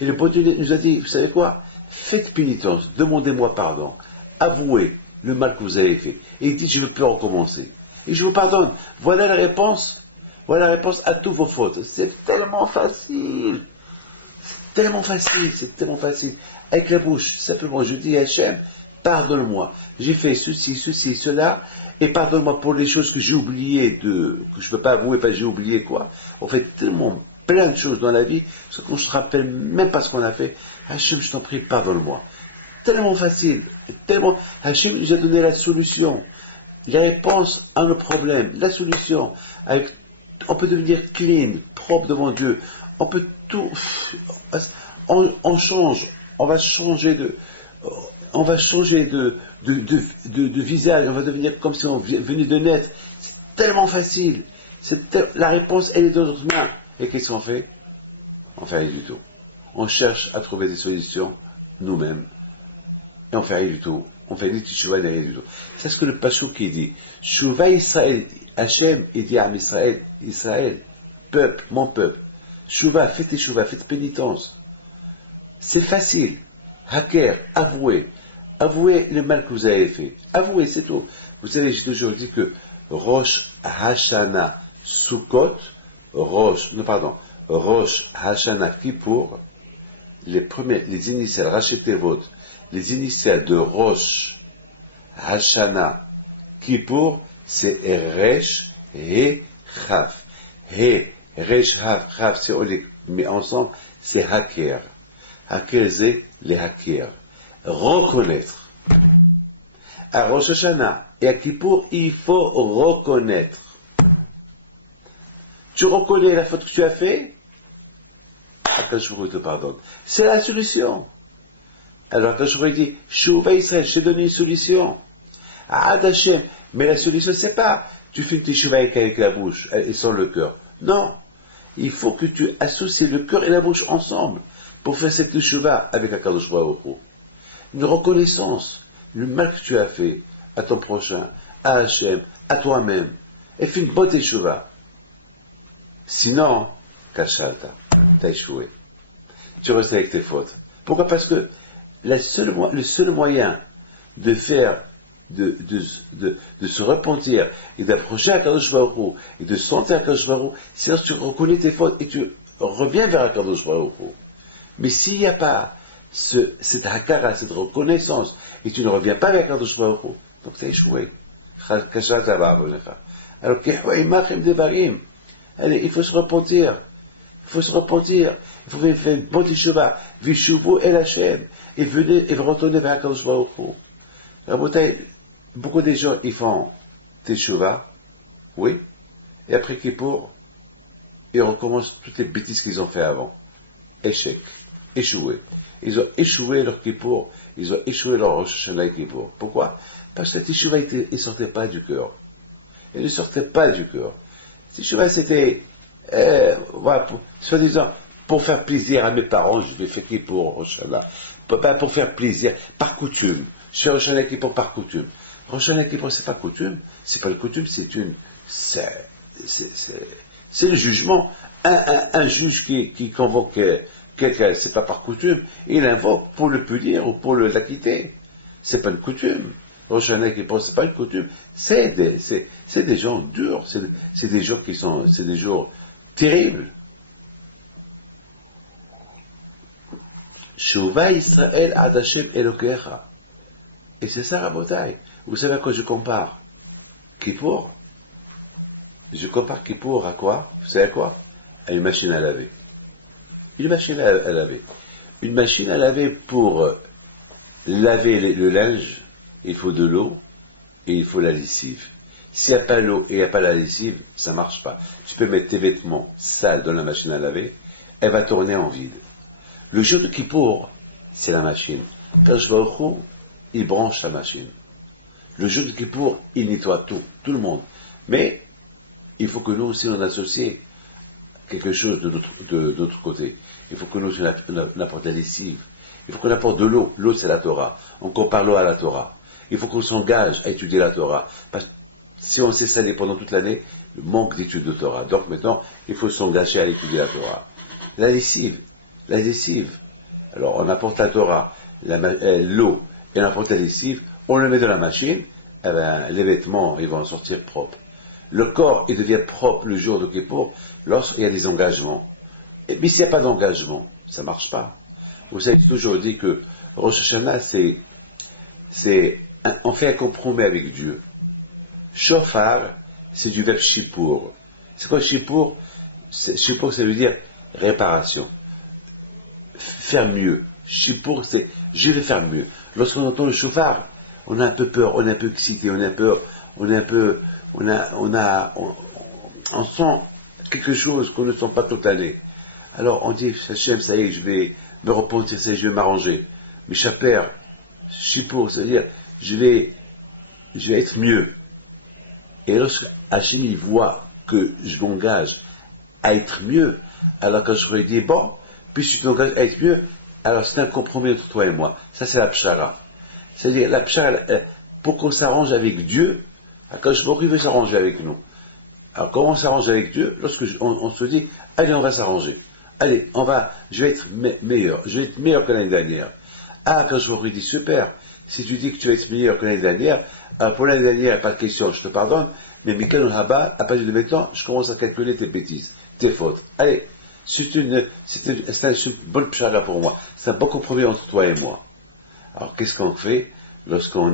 Et le bon Dieu nous a dit, vous savez quoi? Faites pénitence, demandez-moi pardon, avouez le mal que vous avez fait. Et il dit, je ne veux plus recommencer. Et je vous pardonne. Voilà la réponse. Voilà la réponse à toutes vos fautes. C'est tellement facile. C'est tellement facile, c'est tellement facile. Avec la bouche, simplement, je dis à Hachem, pardonne-moi. J'ai fait ceci, cela, et pardonne-moi pour les choses que j'ai oubliées que je ne peux pas avouer, parce que j'ai oublié quoi. On fait tellement plein de choses dans la vie, parce qu'on ne se rappelle même pas ce qu'on a fait. Hachem, je t'en prie, pardonne-moi. Tellement facile, tellement. Hachem nous a donné la solution, la réponse à nos problèmes, la solution. On peut devenir clean, propre devant Dieu. On peut tout. On change. On va changer de visage. On va devenir comme si on venait de naître. C'est tellement facile. La réponse, elle est dans notre main. Et qu'est-ce qu'on fait? On fait rien du tout. On cherche à trouver des solutions nous-mêmes. Et on fait rien du tout. On fait ni Teshuvah ni rien du tout. C'est ce que le Pasuk qui dit. Shuvah Israël, Hachem, il dit à Israël, peuple, mon peuple. Shuvah, faites Teshuvah, faites pénitence. C'est facile. Haker, avouez. Avouez le mal que vous avez fait. Avouez, c'est tout. Vous savez, j'ai toujours dit que Rosh Hashanah Sukkot, Rosh Hashanah Kippour, les initiales Rachetevot, les initiales de Rosh Hashanah Kippour, c'est Resh, He, Chav. He, Resh, Chav, si on les met ensemble, c'est Haker. Haker, c'est les Haker. Reconnaître. À Rosh Hashanah et à Kippour, il faut reconnaître. Tu reconnais la faute que tu as fait, Akadosh Baruch Hu te pardonne. C'est la solution. Alors Akadosh Baruch Hu dit, Shuvah Israël, je t'ai donné une solution. Ad Hashem, mais la solution c'est pas, tu fais une teshuvah avec la bouche et sans le cœur. Non. Il faut que tu associes le cœur et la bouche ensemble pour faire cette teshuva avec HaKadosh Baruch Hu. Une reconnaissance, le mal que tu as fait à ton prochain, à Hachem, à toi-même, et fais une bonne teshuva. Sinon, kashalta, t'as échoué. Tu restes avec tes fautes. Pourquoi? Parce que le seul moyen de faire, de se repentir et d'approcher Akadosh Baruch Hu et de sentir Akadosh Baruch Hu, c'est lorsque tu reconnais tes fautes et tu reviens vers Akadosh Baruch Hu. Mais s'il n'y a pas cette hakara, cette reconnaissance, et tu ne reviens pas vers Akadosh Baruch Hu, donc tu as échoué. Alors, allez, il faut se repentir. Il faut se repentir. Il faut faire une bonne teshuva. Vishuvu el Hashem. Et venez et retournez vers Akadosh Baruch Hu. Beaucoup de gens, ils font teshuva, oui, et après Kippour, ils recommencent toutes les bêtises qu'ils ont fait avant. Échec. Échoué. Ils ont échoué leur Kippour, ils ont échoué leur Rosh Hashanah et Kippour. Pourquoi? Parce que la teshuva, il ne sortait pas du cœur. Il ne sortait pas du cœur. La teshuva, c'était, voilà, soi-disant, pour faire plaisir à mes parents, je vais faire Kippour, Rosh Hashanah. Pas pour faire plaisir, par coutume. Je fais Rosh Hashanah Kippour par coutume. Rosh Hashanah Kippour, c'est pas coutume, c'est pas le coutume, c'est le jugement. Un juge qui convoque quelqu'un, c'est pas par coutume, il l'invoque pour le punir ou pour l'acquitter. C'est pas une coutume. Rosh Hashanah Kippour, c'est pas une coutume. C'est des gens durs, c'est des jours c'est des jours terribles. Shuva Israël ad Hashem Elokecha. Et c'est ça, Rabotai. Vous savez à quoi je compare Kippour? Je compare Kippour à quoi? Vous savez à quoi? À une machine à laver. Une machine à laver. Une machine à laver pour laver le linge, il faut de l'eau et il faut la lessive. S'il n'y a pas l'eau et il n'y a pas la lessive, ça ne marche pas. Tu peux mettre tes vêtements sales dans la machine à laver, elle va tourner en vide. Le jour de Kippour, c'est la machine. Akadosh Baruch Hu, il branche la machine. Le jour de Kippour, il nettoie tout le monde. Mais il faut que nous aussi on associe quelque chose de notre côté. Il faut que nous on apporte la lessive. Il faut qu'on apporte de l'eau. L'eau, c'est la Torah. On compare l'eau à la Torah. Il faut qu'on s'engage à étudier la Torah. Parce que si on s'est salé pendant toute l'année, le manque d'études de Torah. Donc maintenant, il faut s'engager à étudier la Torah. La lessive. Alors, on apporte la Torah, l'eau, et on apporte la lessive, on le met dans la machine, eh ben, les vêtements, ils vont en sortir propres. Le corps, il devient propre le jour de Kippour, lorsqu'il y a des engagements. Et puis, s'il n'y a pas d'engagement, ça ne marche pas. Vous avez toujours dit que Rosh Hashanah, on fait un compromis avec Dieu. Shofar, c'est du verbe Shippour. C'est quoi Shippour? Shippour, ça veut dire réparation. Faire mieux. Shippour, c'est je vais faire mieux. Lorsqu'on entend le shofar, on a un peu peur, on est un peu excité, on sent quelque chose qu'on ne sent pas toute l'année. Alors on dit, Hachem, ça y est, je vais me repentir, ça y est, je vais m'arranger. Mais chaper, Shippour, c'est-à-dire, je vais être mieux. Et lorsque Hachem, il voit que je m'engage à être mieux, alors quand je lui dis, bon, puis tu t'engages à être mieux, alors c'est un compromis entre toi et moi. Ça, c'est la pshara. C'est-à-dire, la pshara, pour qu'on s'arrange avec Dieu, quand il veut s'arranger avec nous. Alors, comment on s'arrange avec Dieu? Lorsque on se dit, allez, on va s'arranger. Allez, je vais être meilleur. Je vais être meilleur que l'année dernière. Ah, quand je dit, super. Si tu dis que tu vas être meilleur que l'année dernière, alors pour l'année dernière, pas de question, je te pardonne. Mais Michael Rabat, à partir de maintenant, je commence à calculer tes bêtises, tes fautes. Allez. C'est une bonne pshara pour moi. C'est un bon compromis entre toi et moi. Alors, qu'est-ce qu'on fait lorsqu'on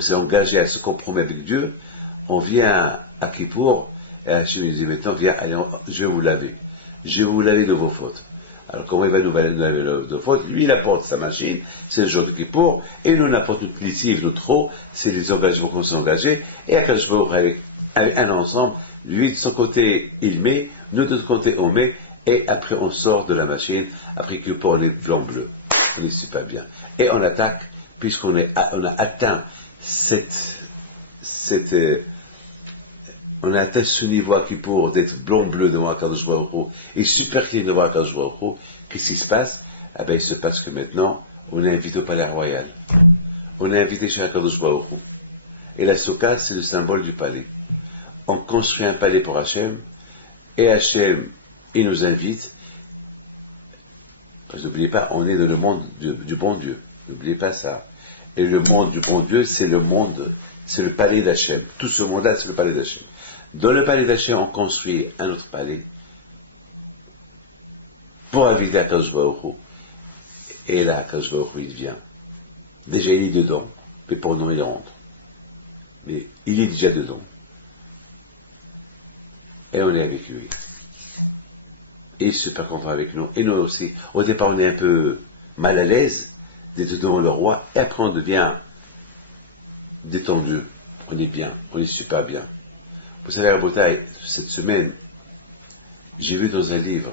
s'est engagé à se compromettre avec Dieu? On vient à Kippour, et Hachem nous dit maintenant, viens, allez, je vais vous laver. Je vais vous laver de vos fautes. Alors, comment il va nous laver de vos fautes? Lui, il apporte sa machine, c'est le jour de Kippour, et nous, on apporte notre lessive, notre eau, c'est les engagements qu'on s'est engagés, et à Kippour, avec un ensemble, lui, de son côté, il met, nous, de notre côté, on met, et après on sort de la machine, après que pour les blancs bleus. On est super bien. Et on attaque, puisqu'on a atteint cette on a atteint ce niveau à Kippour d'être blanc-bleu devant Akadosh Baruch Hu et super clean devant Akadosh Baruch Hu, qu'est-ce qui se passe? Ah ben, il se passe que maintenant, on est invité au palais royal. On est invité chez Akadosh Baruch Hu. Et la Soka, c'est le symbole du palais. On construit un palais pour Hachem, et Hachem, il nous invite. Parce que n'oubliez pas, on est dans le monde du bon Dieu. N'oubliez pas ça. Et le monde du bon Dieu, c'est le monde, c'est le palais d'Hachem. Tout ce monde-là, c'est le palais d'Hachem. Dans le palais d'Hachem, on construit un autre palais pour inviter Akadosh Baruch Hu. Et là, Akadosh Baruch Hu, il vient. Déjà, il est dedans, mais pour nous, il rentre. Mais il est déjà dedans. Et on est avec lui. Et il est super content avec nous. Et nous aussi. Au départ, on est un peu mal à l'aise d'être devant le roi. Et après, on devient détendu. On est bien. On est super bien. Vous savez, à Botaï, cette semaine, j'ai vu dans un livre,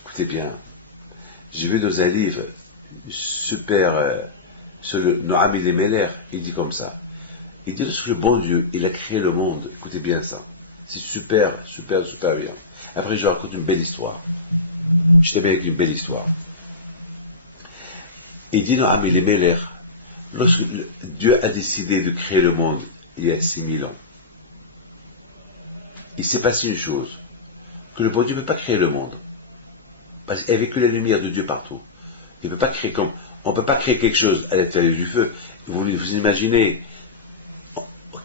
écoutez bien, j'ai vu dans un livre super, sur le Noam Elimelech, il dit comme ça. Il dit que le bon Dieu, il a créé le monde. Écoutez bien ça. C'est super, super, super bien. Après, je raconte une belle histoire. Je termine avec une belle histoire. Il dit Noam Elimelech, lorsque Dieu a décidé de créer le monde il y a 6000 ans, il s'est passé une chose, que le bon Dieu ne peut pas créer le monde. Parce qu'il n'y avait que la lumière de Dieu partout. Il ne peut pas créer comme, on ne peut pas créer quelque chose à l'intérieur du feu. Vous imaginez,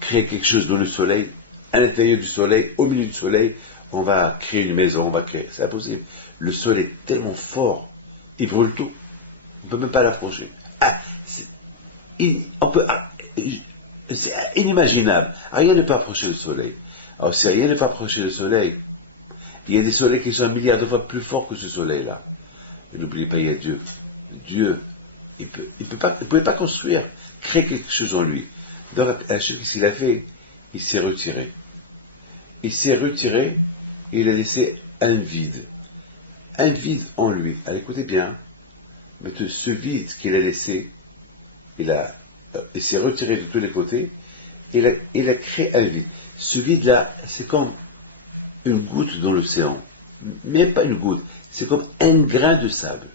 créer quelque chose dans le soleil, à l'intérieur du soleil, au milieu du soleil, on va créer une maison, on va créer. C'est impossible. Le soleil est tellement fort, il brûle tout. On ne peut même pas l'approcher. Ah, c'est inimaginable. Rien ne peut approcher le soleil. Alors, si rien ne peut approcher le soleil, il y a des soleils qui sont un milliard de fois plus forts que ce soleil-là. Et n'oubliez pas, il y a Dieu. Dieu, il ne pouvait pas construire, créer quelque chose en lui. Donc, qu'est-ce qu'il a fait? Il s'est retiré. Il s'est retiré et il a laissé un vide. Un vide en lui. Alors, écoutez bien. Mais ce vide qu'il a laissé, il s'est retiré de tous les côtés, il a créé un vide. Ce vide-là, c'est comme une goutte dans l'océan. Même pas une goutte, c'est comme un grain de sable.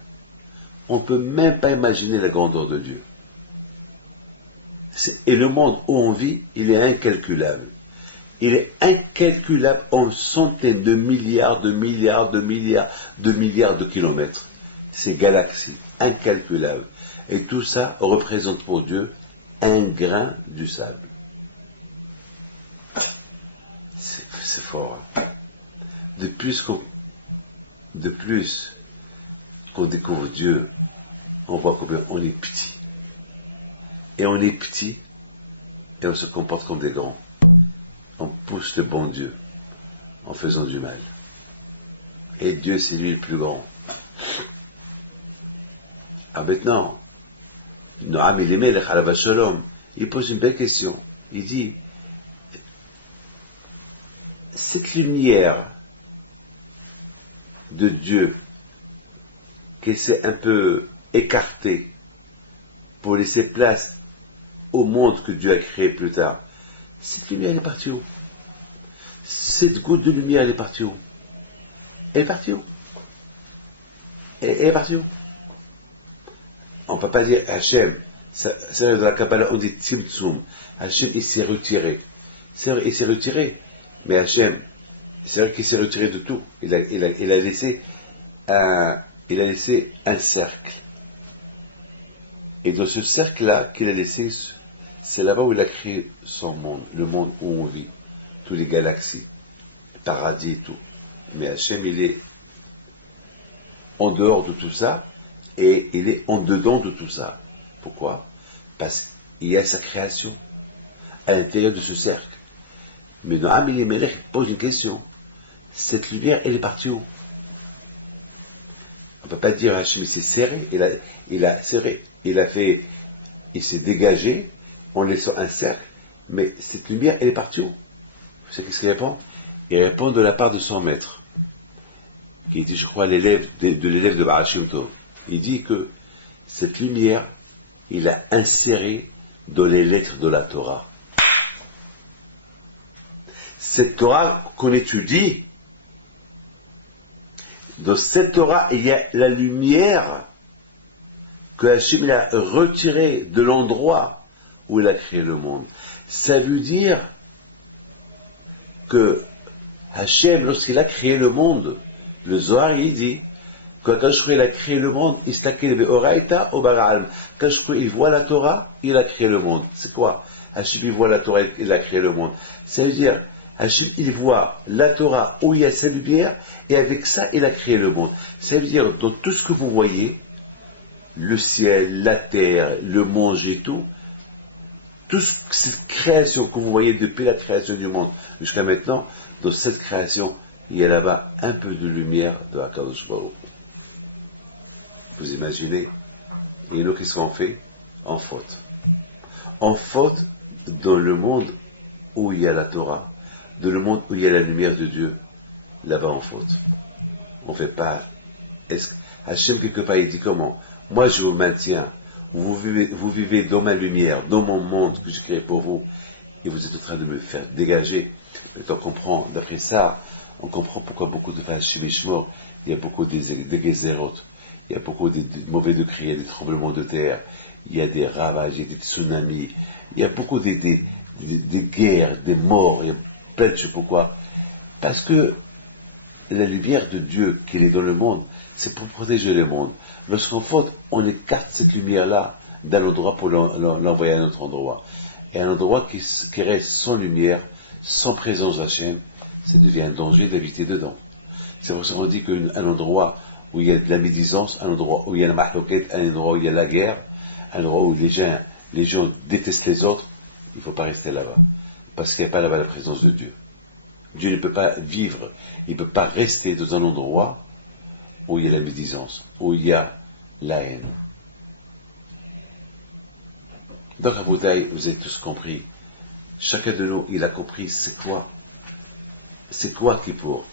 On ne peut même pas imaginer la grandeur de Dieu. Et le monde où on vit, il est incalculable. Il est incalculable en centaines de milliards, de milliards, de milliards, de milliards de kilomètres. Ces galaxies, incalculables. Et tout ça représente pour Dieu un grain du sable. C'est fort. Hein? De plus qu'on découvre Dieu, on voit combien on est petit. Et on est petit, et on se comporte comme des grands. On pousse le bon Dieu en faisant du mal. Et Dieu, c'est lui le plus grand. Ah maintenant, Noam Elimelech alav shalom, il pose une belle question. Il dit, cette lumière de Dieu qui s'est un peu écartée pour laisser place au monde que Dieu a créé plus tard, cette lumière elle est partie où? Cette goutte de lumière elle est partie où? Elle est partie où? Elle est partie où? On ne peut pas dire Hachem, c'est de la Kabbalah, on dit Tzimtzum. Hachem, il s'est retiré. C'est vrai, il s'est retiré. Mais Hachem, c'est vrai qu'il s'est retiré de tout. Il a laissé un cercle. Et dans ce cercle-là qu'il a laissé, c'est là-bas où il a créé son monde, le monde où on vit, toutes les galaxies, le paradis et tout. Mais Hachem, il est en dehors de tout ça, et il est en dedans de tout ça. Pourquoi? Parce qu'il y a sa création à l'intérieur de ce cercle. Mais Noam Elimelech pose une question. Cette lumière, elle est partie où? On ne peut pas dire Hachem, il s'est serré, il a serré, il s'est dégagé en laissant un cercle, mais cette lumière, elle est partie où? Vous savez qu'est-ce qu'il répond? Il répond de la part de son maître, qui était, je crois, l'élève de l'élève de Baal Shem Tov. Il dit que cette lumière, il a inséré dans les lettres de la Torah. Cette Torah qu'on étudie, dans cette Torah, il y a la lumière que Hachem a retirée de l'endroit où il a créé le monde. Ça veut dire que Hachem, lorsqu'il a créé le monde, le Zohar, il dit, quand il a créé le monde, il voit la Torah, il a créé le monde. C'est quoi? Hachem, il voit la Torah, il a créé le monde. Ça veut dire, Hachem, il voit la Torah où il y a sa lumière, et avec ça, il a créé le monde. Ça veut dire, dans tout ce que vous voyez, le ciel, la terre, le monde et tout, toute cette création que vous voyez depuis la création du monde jusqu'à maintenant, dans cette création, il y a là-bas un peu de lumière de Hakadosh Baruch Hu. Vous imaginez? Et nous, qu'est-ce qu'on fait? En faute. En faute dans le monde où il y a la Torah, dans le monde où il y a la lumière de Dieu, là-bas en faute. On ne fait pas. Hachem, quelque part, il dit comment? Moi, je vous maintiens. Vous vivez dans ma lumière, dans mon monde que j'ai créé pour vous, et vous êtes en train de me faire dégager. Mais on comprend, d'après ça, on comprend pourquoi beaucoup de Hachem Ishmor, il y a beaucoup de Gezerot, il y a beaucoup de mauvais degrés, il y a des tremblements de terre, il y a des ravages, il y a des tsunamis, il y a beaucoup de guerres, des morts, il y a plein de choses. Pourquoi? Parce que la lumière de Dieu qui est dans le monde, c'est pour protéger le monde. Lorsqu'on faute, on écarte cette lumière-là d'un endroit pour l'envoyer à un autre endroit. Et un endroit qui reste sans lumière, sans présence d'Hachem, ça devient un danger d'habiter dedans. C'est pour ça qu'on dit qu'un endroit où il y a de la médisance, un endroit où il y a la mahloquette, un endroit où il y a la guerre, un endroit où les gens détestent les autres, il ne faut pas rester là-bas. Parce qu'il n'y a pas là-bas la présence de Dieu. Dieu ne peut pas vivre, il ne peut pas rester dans un endroit où il y a la médisance, où il y a la haine. Donc, à Boudaï, vous avez tous compris. Chacun de nous, il a compris c'est quoi Kippour.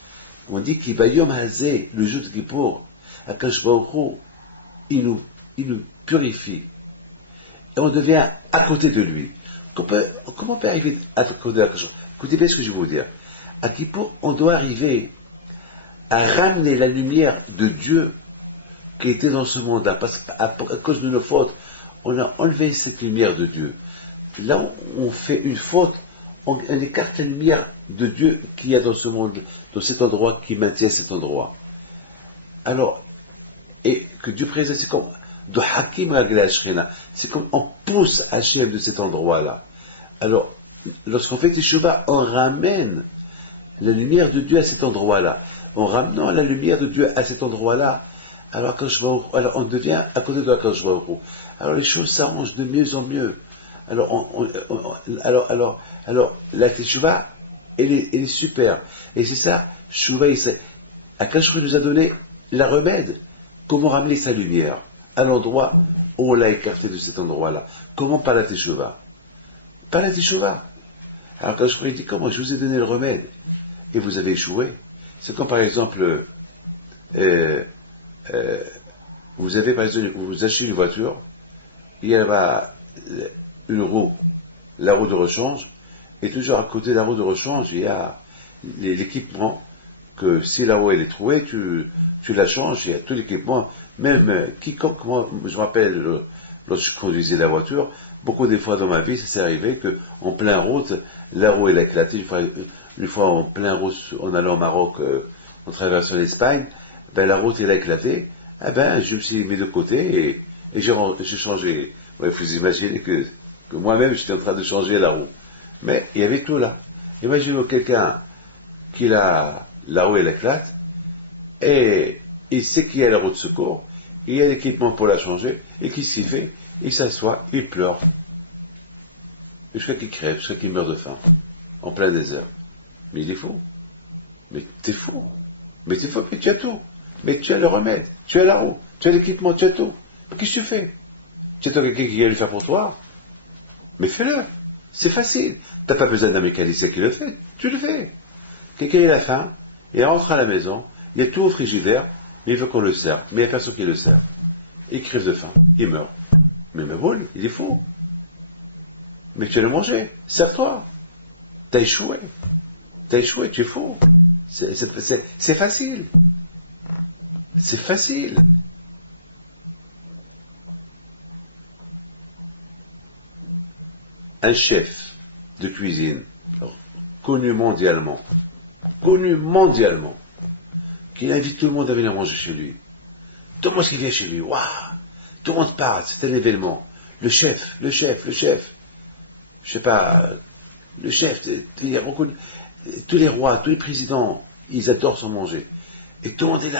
On dit qu'il va Yom Hazé, le jour de Kippour, Akash Baruch Hu, il nous purifie. Et on devient à côté de lui. Comment on peut arriver à côté de Akash Baruch Hu? Écoutez bien ce que je vais vous dire. À Kippour, on doit arriver à ramener la lumière de Dieu qui était dans ce monde-là, parce qu'à cause de nos fautes, on a enlevé cette lumière de Dieu. Là où on fait une faute, on écarte la lumière de Dieu qu'il y a dans ce monde, dans cet endroit qui maintient cet endroit. Alors, et que Dieu préserve, c'est comme de Hakim Ragla Shrena, c'est comme on pousse Hachem de cet endroit-là. Alors, lorsqu'on fait Teshuvah, on ramène la lumière de Dieu à cet endroit-là. En ramenant la lumière de Dieu à cet endroit-là, alors on devient à côté de Hakadosh Baruch Hu. Alors les choses s'arrangent de mieux en mieux. Alors la Teshuvah, elle est super. Et c'est ça, Teshuvah, Hakadosh Baruch Hu nous a donné la remède. Comment ramener sa lumière à l'endroit où on l'a écarté de cet endroit-là. Comment pas la Teshuvah? Pas la Teshuvah. Alors Hakadosh Baruch Hu dit comment? Je vous ai donné le remède. Et vous avez échoué. C'est comme par exemple, vous achetez une voiture, il y a une roue, la roue de rechange, et toujours à côté de la roue de rechange, il y a l'équipement, que si la roue elle est trouée, tu la changes, il y a tout l'équipement, même quiconque, moi, je me rappelle, lorsque je conduisais la voiture, beaucoup des fois dans ma vie, ça s'est arrivé qu'en plein route, la roue elle a éclaté. Une fois en plein route, en allant au Maroc, en traversant l'Espagne, la route elle a éclaté. Je me suis mis de côté et j'ai changé. Il faut imaginer que moi-même j'étais en train de changer la roue. Mais il y avait tout là. Imaginez quelqu'un qui la roue elle éclate et il sait qu'il y a la roue de secours, il y a l'équipement pour la changer, et qu'est-ce qu'il fait? Il s'assoit, il pleure. Jusqu'à qu'il crève, jusqu'à qu'il meurt de faim, en plein désert. Mais il est fou. Mais t'es fou. Mais tu as tout. Mais tu as le remède, tu as la roue, tu as l'équipement, tu as tout. Mais qu'est-ce que tu fais? Tu attends quelqu'un qui va le faire pour toi? Mais fais-le. C'est facile. T'as pas besoin d'un mécanicien qui le fait. Tu le fais. Quelqu'un il a faim, il rentre à la maison, il y a tout au frigidaire, mais il veut qu'on le serve. Mais il n'y a personne qui le sert. Il crève de faim, il meurt. Mais boule, il est fou. Mais tu as le manger, sers-toi. T'as échoué. T'as échoué, tu es faux. C'est facile. C'est facile. Un chef de cuisine, connu mondialement, qui invite tout le monde à venir manger chez lui. Tout le monde qui vient chez lui, waouh, tout le monde parle, c'est un événement. Le chef, je sais pas, le chef, tous les rois, tous les présidents, ils adorent s'en manger. Et tout le monde, ils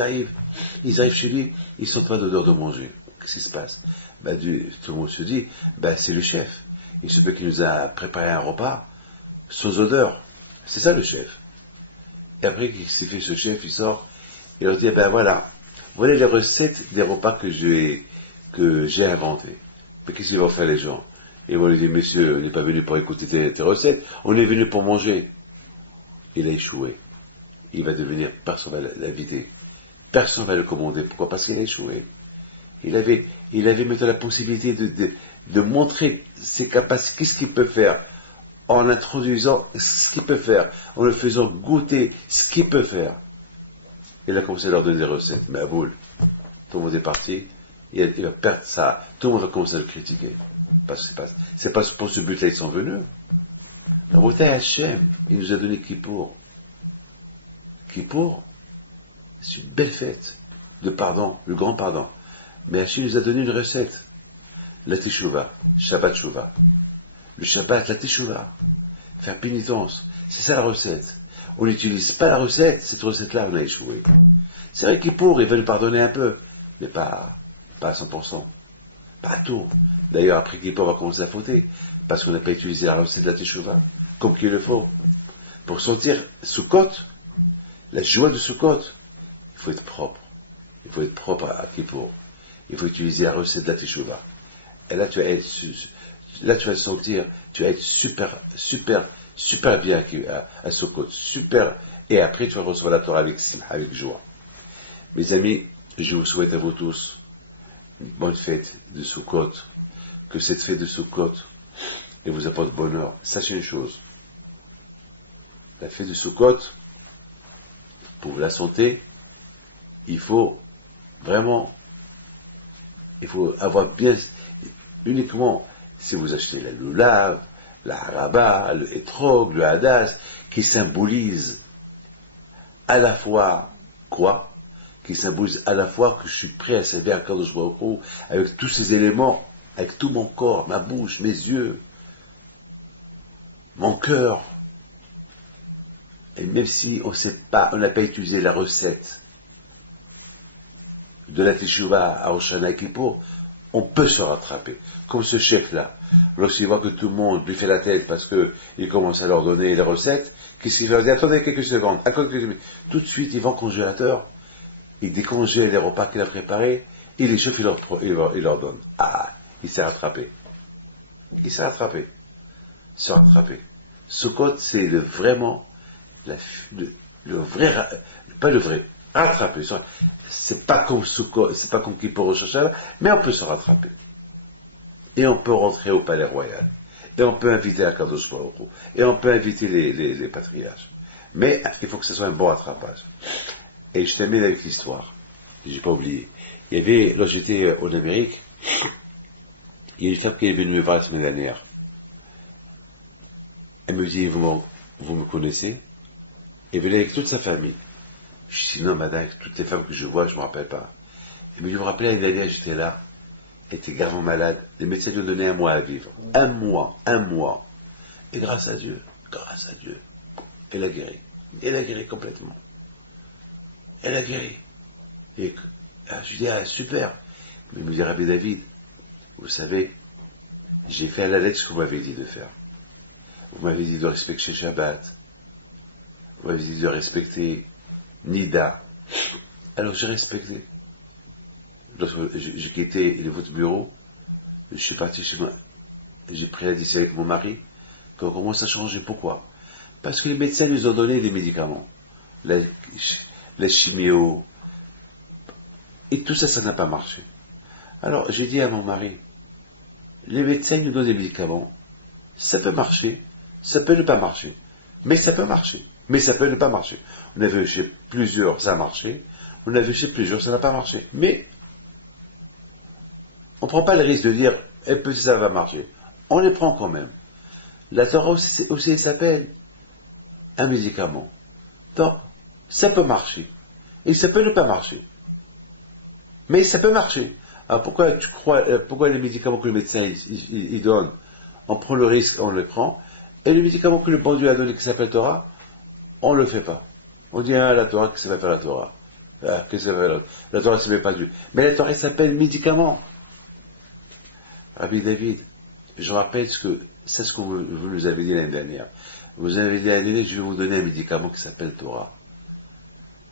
arrivent chez lui, ils sont en train d'odeur de manger. Qu'est-ce qui se passe? Tout le monde se dit, c'est le chef. Il se peut qu'il nous a préparé un repas sans odeur. C'est ça le chef. Et après qu'il s'est fait ce chef, il sort, et il leur dit, voilà les recettes des repas que j'ai inventés. Mais qu'est-ce qu'ils vont faire les gens? Ils vont lui dire, monsieur, on n'est pas venu pour écouter tes recettes, on est venu pour manger. Il a échoué. Il va devenir, personne va l'inviter. Personne va le commander. Pourquoi? Parce qu'il a échoué. Il avait maintenant la possibilité de montrer ses capacités, qu'est-ce qu'il peut faire, en introduisant ce qu'il peut faire, en le faisant goûter ce qu'il peut faire. Il a commencé à leur donner des recettes, mais à boule. Tout le monde est parti, il va perdre ça, tout le monde va commencer à le critiquer. Parce que c'est pas pour ce but-là qu'ils sont venus. La beauté Hachem, il nous a donné Kippour. Kippour, c'est une belle fête de pardon, le grand pardon. Mais Hachem nous a donné une recette. La Teshuvah, Shabbat Shuvah. Le Shabbat, la Teshuvah. Faire pénitence. C'est ça la recette. On n'utilise pas la recette, cette recette-là, on a échoué. C'est vrai qu'ils veulent pardonner un peu, mais pas à 100%. Pas tout. D'ailleurs, après Kippour, on va commencer à fauter, parce qu'on n'a pas utilisé la recette de la Teshuvah, comme qu'il le faut. Pour sentir Sukkot, la joie de Sukkot, il faut être propre. Il faut être propre à Kippour. Il faut utiliser la recette de la Teshuvah. Et là, tu vas sentir, tu vas être super bien à Sukkot. Super. Et après, tu vas recevoir la Torah avec joie. Mes amis, je vous souhaite à vous tous une bonne fête de Sukkot. Que cette fête de Sukkot vous apporte bonheur. Sachez une chose. La fête de Sukkot, pour la santé, il faut avoir bien, uniquement, si vous achetez la lulav, la haraba, le etrog, le hadas, qui symbolise à la fois quoi? Qui symbolise à la fois que je suis prêt à servir Akadosh Baruch Hu avec tous ces éléments, avec tout mon corps, ma bouche, mes yeux, mon cœur. Et même si on n'a pas utilisé la recette de la Teshuvah à Hoshana Kippour, on peut se rattraper. Comme ce chef-là, lorsqu'il voit que tout le monde lui fait la tête parce qu'il commence à leur donner les recettes, qu'est-ce qu'il leur dit? Attendez quelques secondes. Tout de suite, il va au congélateur, il décongèle les repas qu'il a préparés, et les chefs, il leur donne. Ah, il s'est rattrapé. Sukkot, c'est rattraper. C'est pas comme Sukkot, c'est pas comme Kippour Rosh Hashanah, mais on peut se rattraper. Et on peut rentrer au palais royal. Et on peut inviter Akadosh Baruch Hu. Et on peut inviter les patriarches. Mais il faut que ce soit un bon rattrapage. Et je termine avec l'histoire. J'ai pas oublié. Il y avait, lorsque j'étais en Amérique, il y a une femme qui est venue me voir la semaine dernière. Elle me dit, vous me connaissez? Elle venait avec toute sa famille. Je dis, non, madame, toutes les femmes que je vois, je ne me rappelle pas. Elle me dit, vous vous rappelez, l'année dernière, j'étais là. Elle était gravement malade. Les médecins lui ont donné 1 mois à vivre. Un mois. Et grâce à Dieu, elle a guéri. Elle a guéri complètement. Elle a guéri. Et je dis, super. Mais il me dit, Rabbi David, vous savez, j'ai fait à la lettre ce que vous m'avez dit de faire. Vous m'avez dit de respecter Shabbat. Vous m'avez dit de respecter Nida. Alors j'ai respecté. Lorsque j'ai quitté votre bureau, je suis parti chez moi. J'ai pris la décision avec mon mari qu'on commence à changer. Pourquoi? Parce que les médecins nous ont donné des médicaments. La chimio. Et tout ça, ça n'a pas marché. Alors j'ai dit à mon mari, les médecins nous donnent des médicaments. Ça peut marcher, ça peut ne pas marcher. Mais ça peut marcher. Mais ça peut ne pas marcher. On a vu chez plusieurs, ça a marché. On a vu chez plusieurs, ça n'a pas marché. Mais on ne prend pas le risque de dire, et peut-être ça va marcher. On les prend quand même. La Torah aussi s'appelle un médicament. Donc, ça peut marcher. Et ça peut ne pas marcher. Mais ça peut marcher. Alors pourquoi tu crois, pourquoi les médicaments que le médecin il donne, on prend le risque, on le prend, et les médicaments que le bon Dieu a donné qui s'appelle Torah, on ne le fait pas. On dit, ah, la Torah, qu'est-ce que ça va faire la Torah? Ah, qu'est-ce que ça va faire la Torah, c'est pas Dieu. Mais la Torah s'appelle médicament. Rabbi David, je rappelle c'est ce que vous nous avez dit l'année dernière. Vous avez dit l'année dernière, je vais vous donner un médicament qui s'appelle Torah.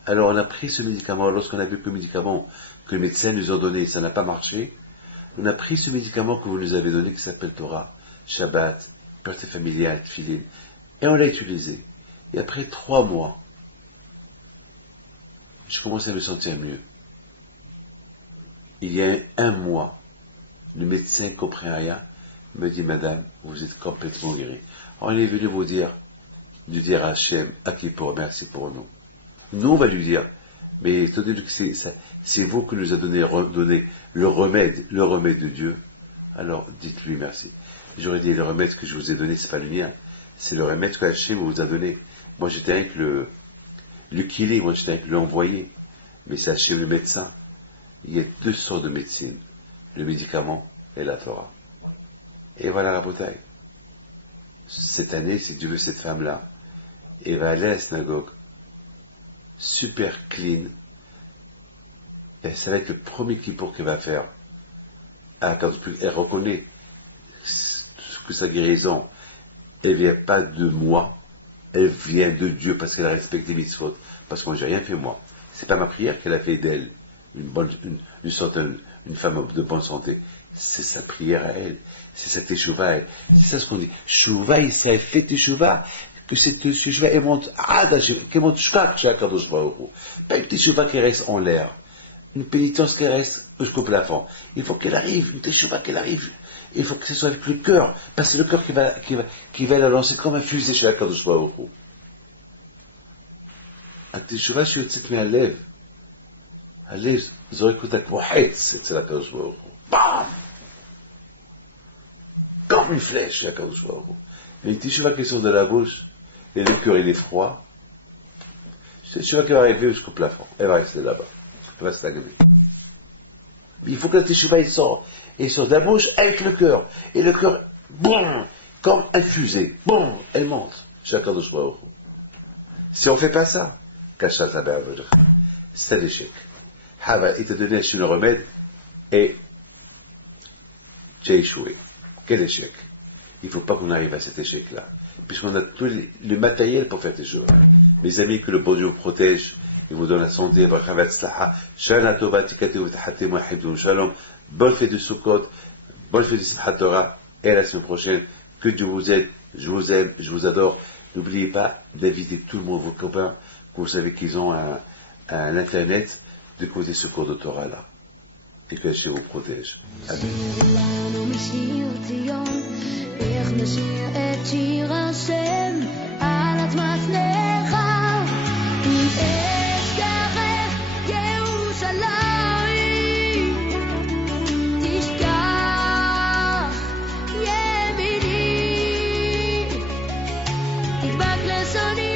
Alors on a pris ce médicament, lorsqu'on a vu que le médicament que les médecins nous ont donné, ça n'a pas marché, on a pris ce médicament que vous nous avez donné qui s'appelle Torah, Shabbat, pureté familiale, Tfilin, et on l'a utilisé. Et après 3 mois, je commençais à me sentir mieux. Il y a 1 mois, le médecin ne comprenait rien, me dit, madame, vous êtes complètement guérie. On est venu vous dire à Hachem, à qui pour merci pour nous. Nous, on va lui dire, mais étant donné que c'est vous qui nous avez donné le remède de Dieu, alors dites-lui merci. J'aurais dit, le remède que je vous ai donné, c'est pas le mien, c'est le remède que Hachem vous a donné. Moi, j'étais avec le kili, moi, j'étais avec l'envoyé, mais c'est Hachem le médecin. Il y a 2 sortes de médecine, le médicament et la Torah. Et voilà la bouteille. Cette année, si tu veux, cette femme-là, elle va aller à la synagogue, super clean, et ça va être le premier kippour qu'elle va faire. Quand elle reconnaît que sa guérison, elle vient pas de moi, elle vient de Dieu parce qu'elle a respecté mes fautes, parce que moi j'ai rien fait moi. C'est pas ma prière qu'elle a fait d'elle une femme de bonne santé. C'est sa prière à elle, c'est sa teshuva à elle. C'est ça ce qu'on dit. Teshuva, il s'est fait teshuva. Que cette teshuva, elle monte, qu'elle monte jusqu'à Kadosh Baruch Hu. Pas une teshuva qui reste en l'air. Une pénitence qui reste jusqu'au plafond. Il faut qu'elle arrive, une teshuva qu'elle arrive. Il faut que ce soit avec le cœur. Parce que c'est le cœur qui va la lancer comme un fusil chez Kadosh Baruch Hu. התשובה שיוצאת מהלב, הלב זורק אותה כמו חץ אצל הקדוש ברוך הוא. פעם! Comme une flèche chez הקדוש ברוך הוא. Une teshuvah qui sort de la bouche, et le cœur il est froid, c'est une teshuvah qui va arriver jusqu'au plafond. Elle va rester là-bas. Elle va stagner. Il faut que la teshuvah il sort de la bouche avec le cœur. Et le cœur, boum, comme infusé. Boum, elle monte chez הקדוש ברוך הוא. Si on ne fait pas ça, c'est l'échec. Il t'a donné un remède et tu as échoué. Quel échec? Il ne faut pas qu'on arrive à cet échec-là, puisqu'on a tout le matériel pour faire tes choses. Mes amis, que le bon Dieu vous protège, il vous donne la santé, bonne fête de Sukkot, bonne fête de Simchat Torah, et à la semaine prochaine. Que Dieu vous aide, je vous aime, je vous adore. N'oubliez pas d'inviter tout le monde, vos copains, que vous savez qu'ils ont un internet, d'écouter ce cours de Torah là. Et que Hachem vous protège. Amen. Sunny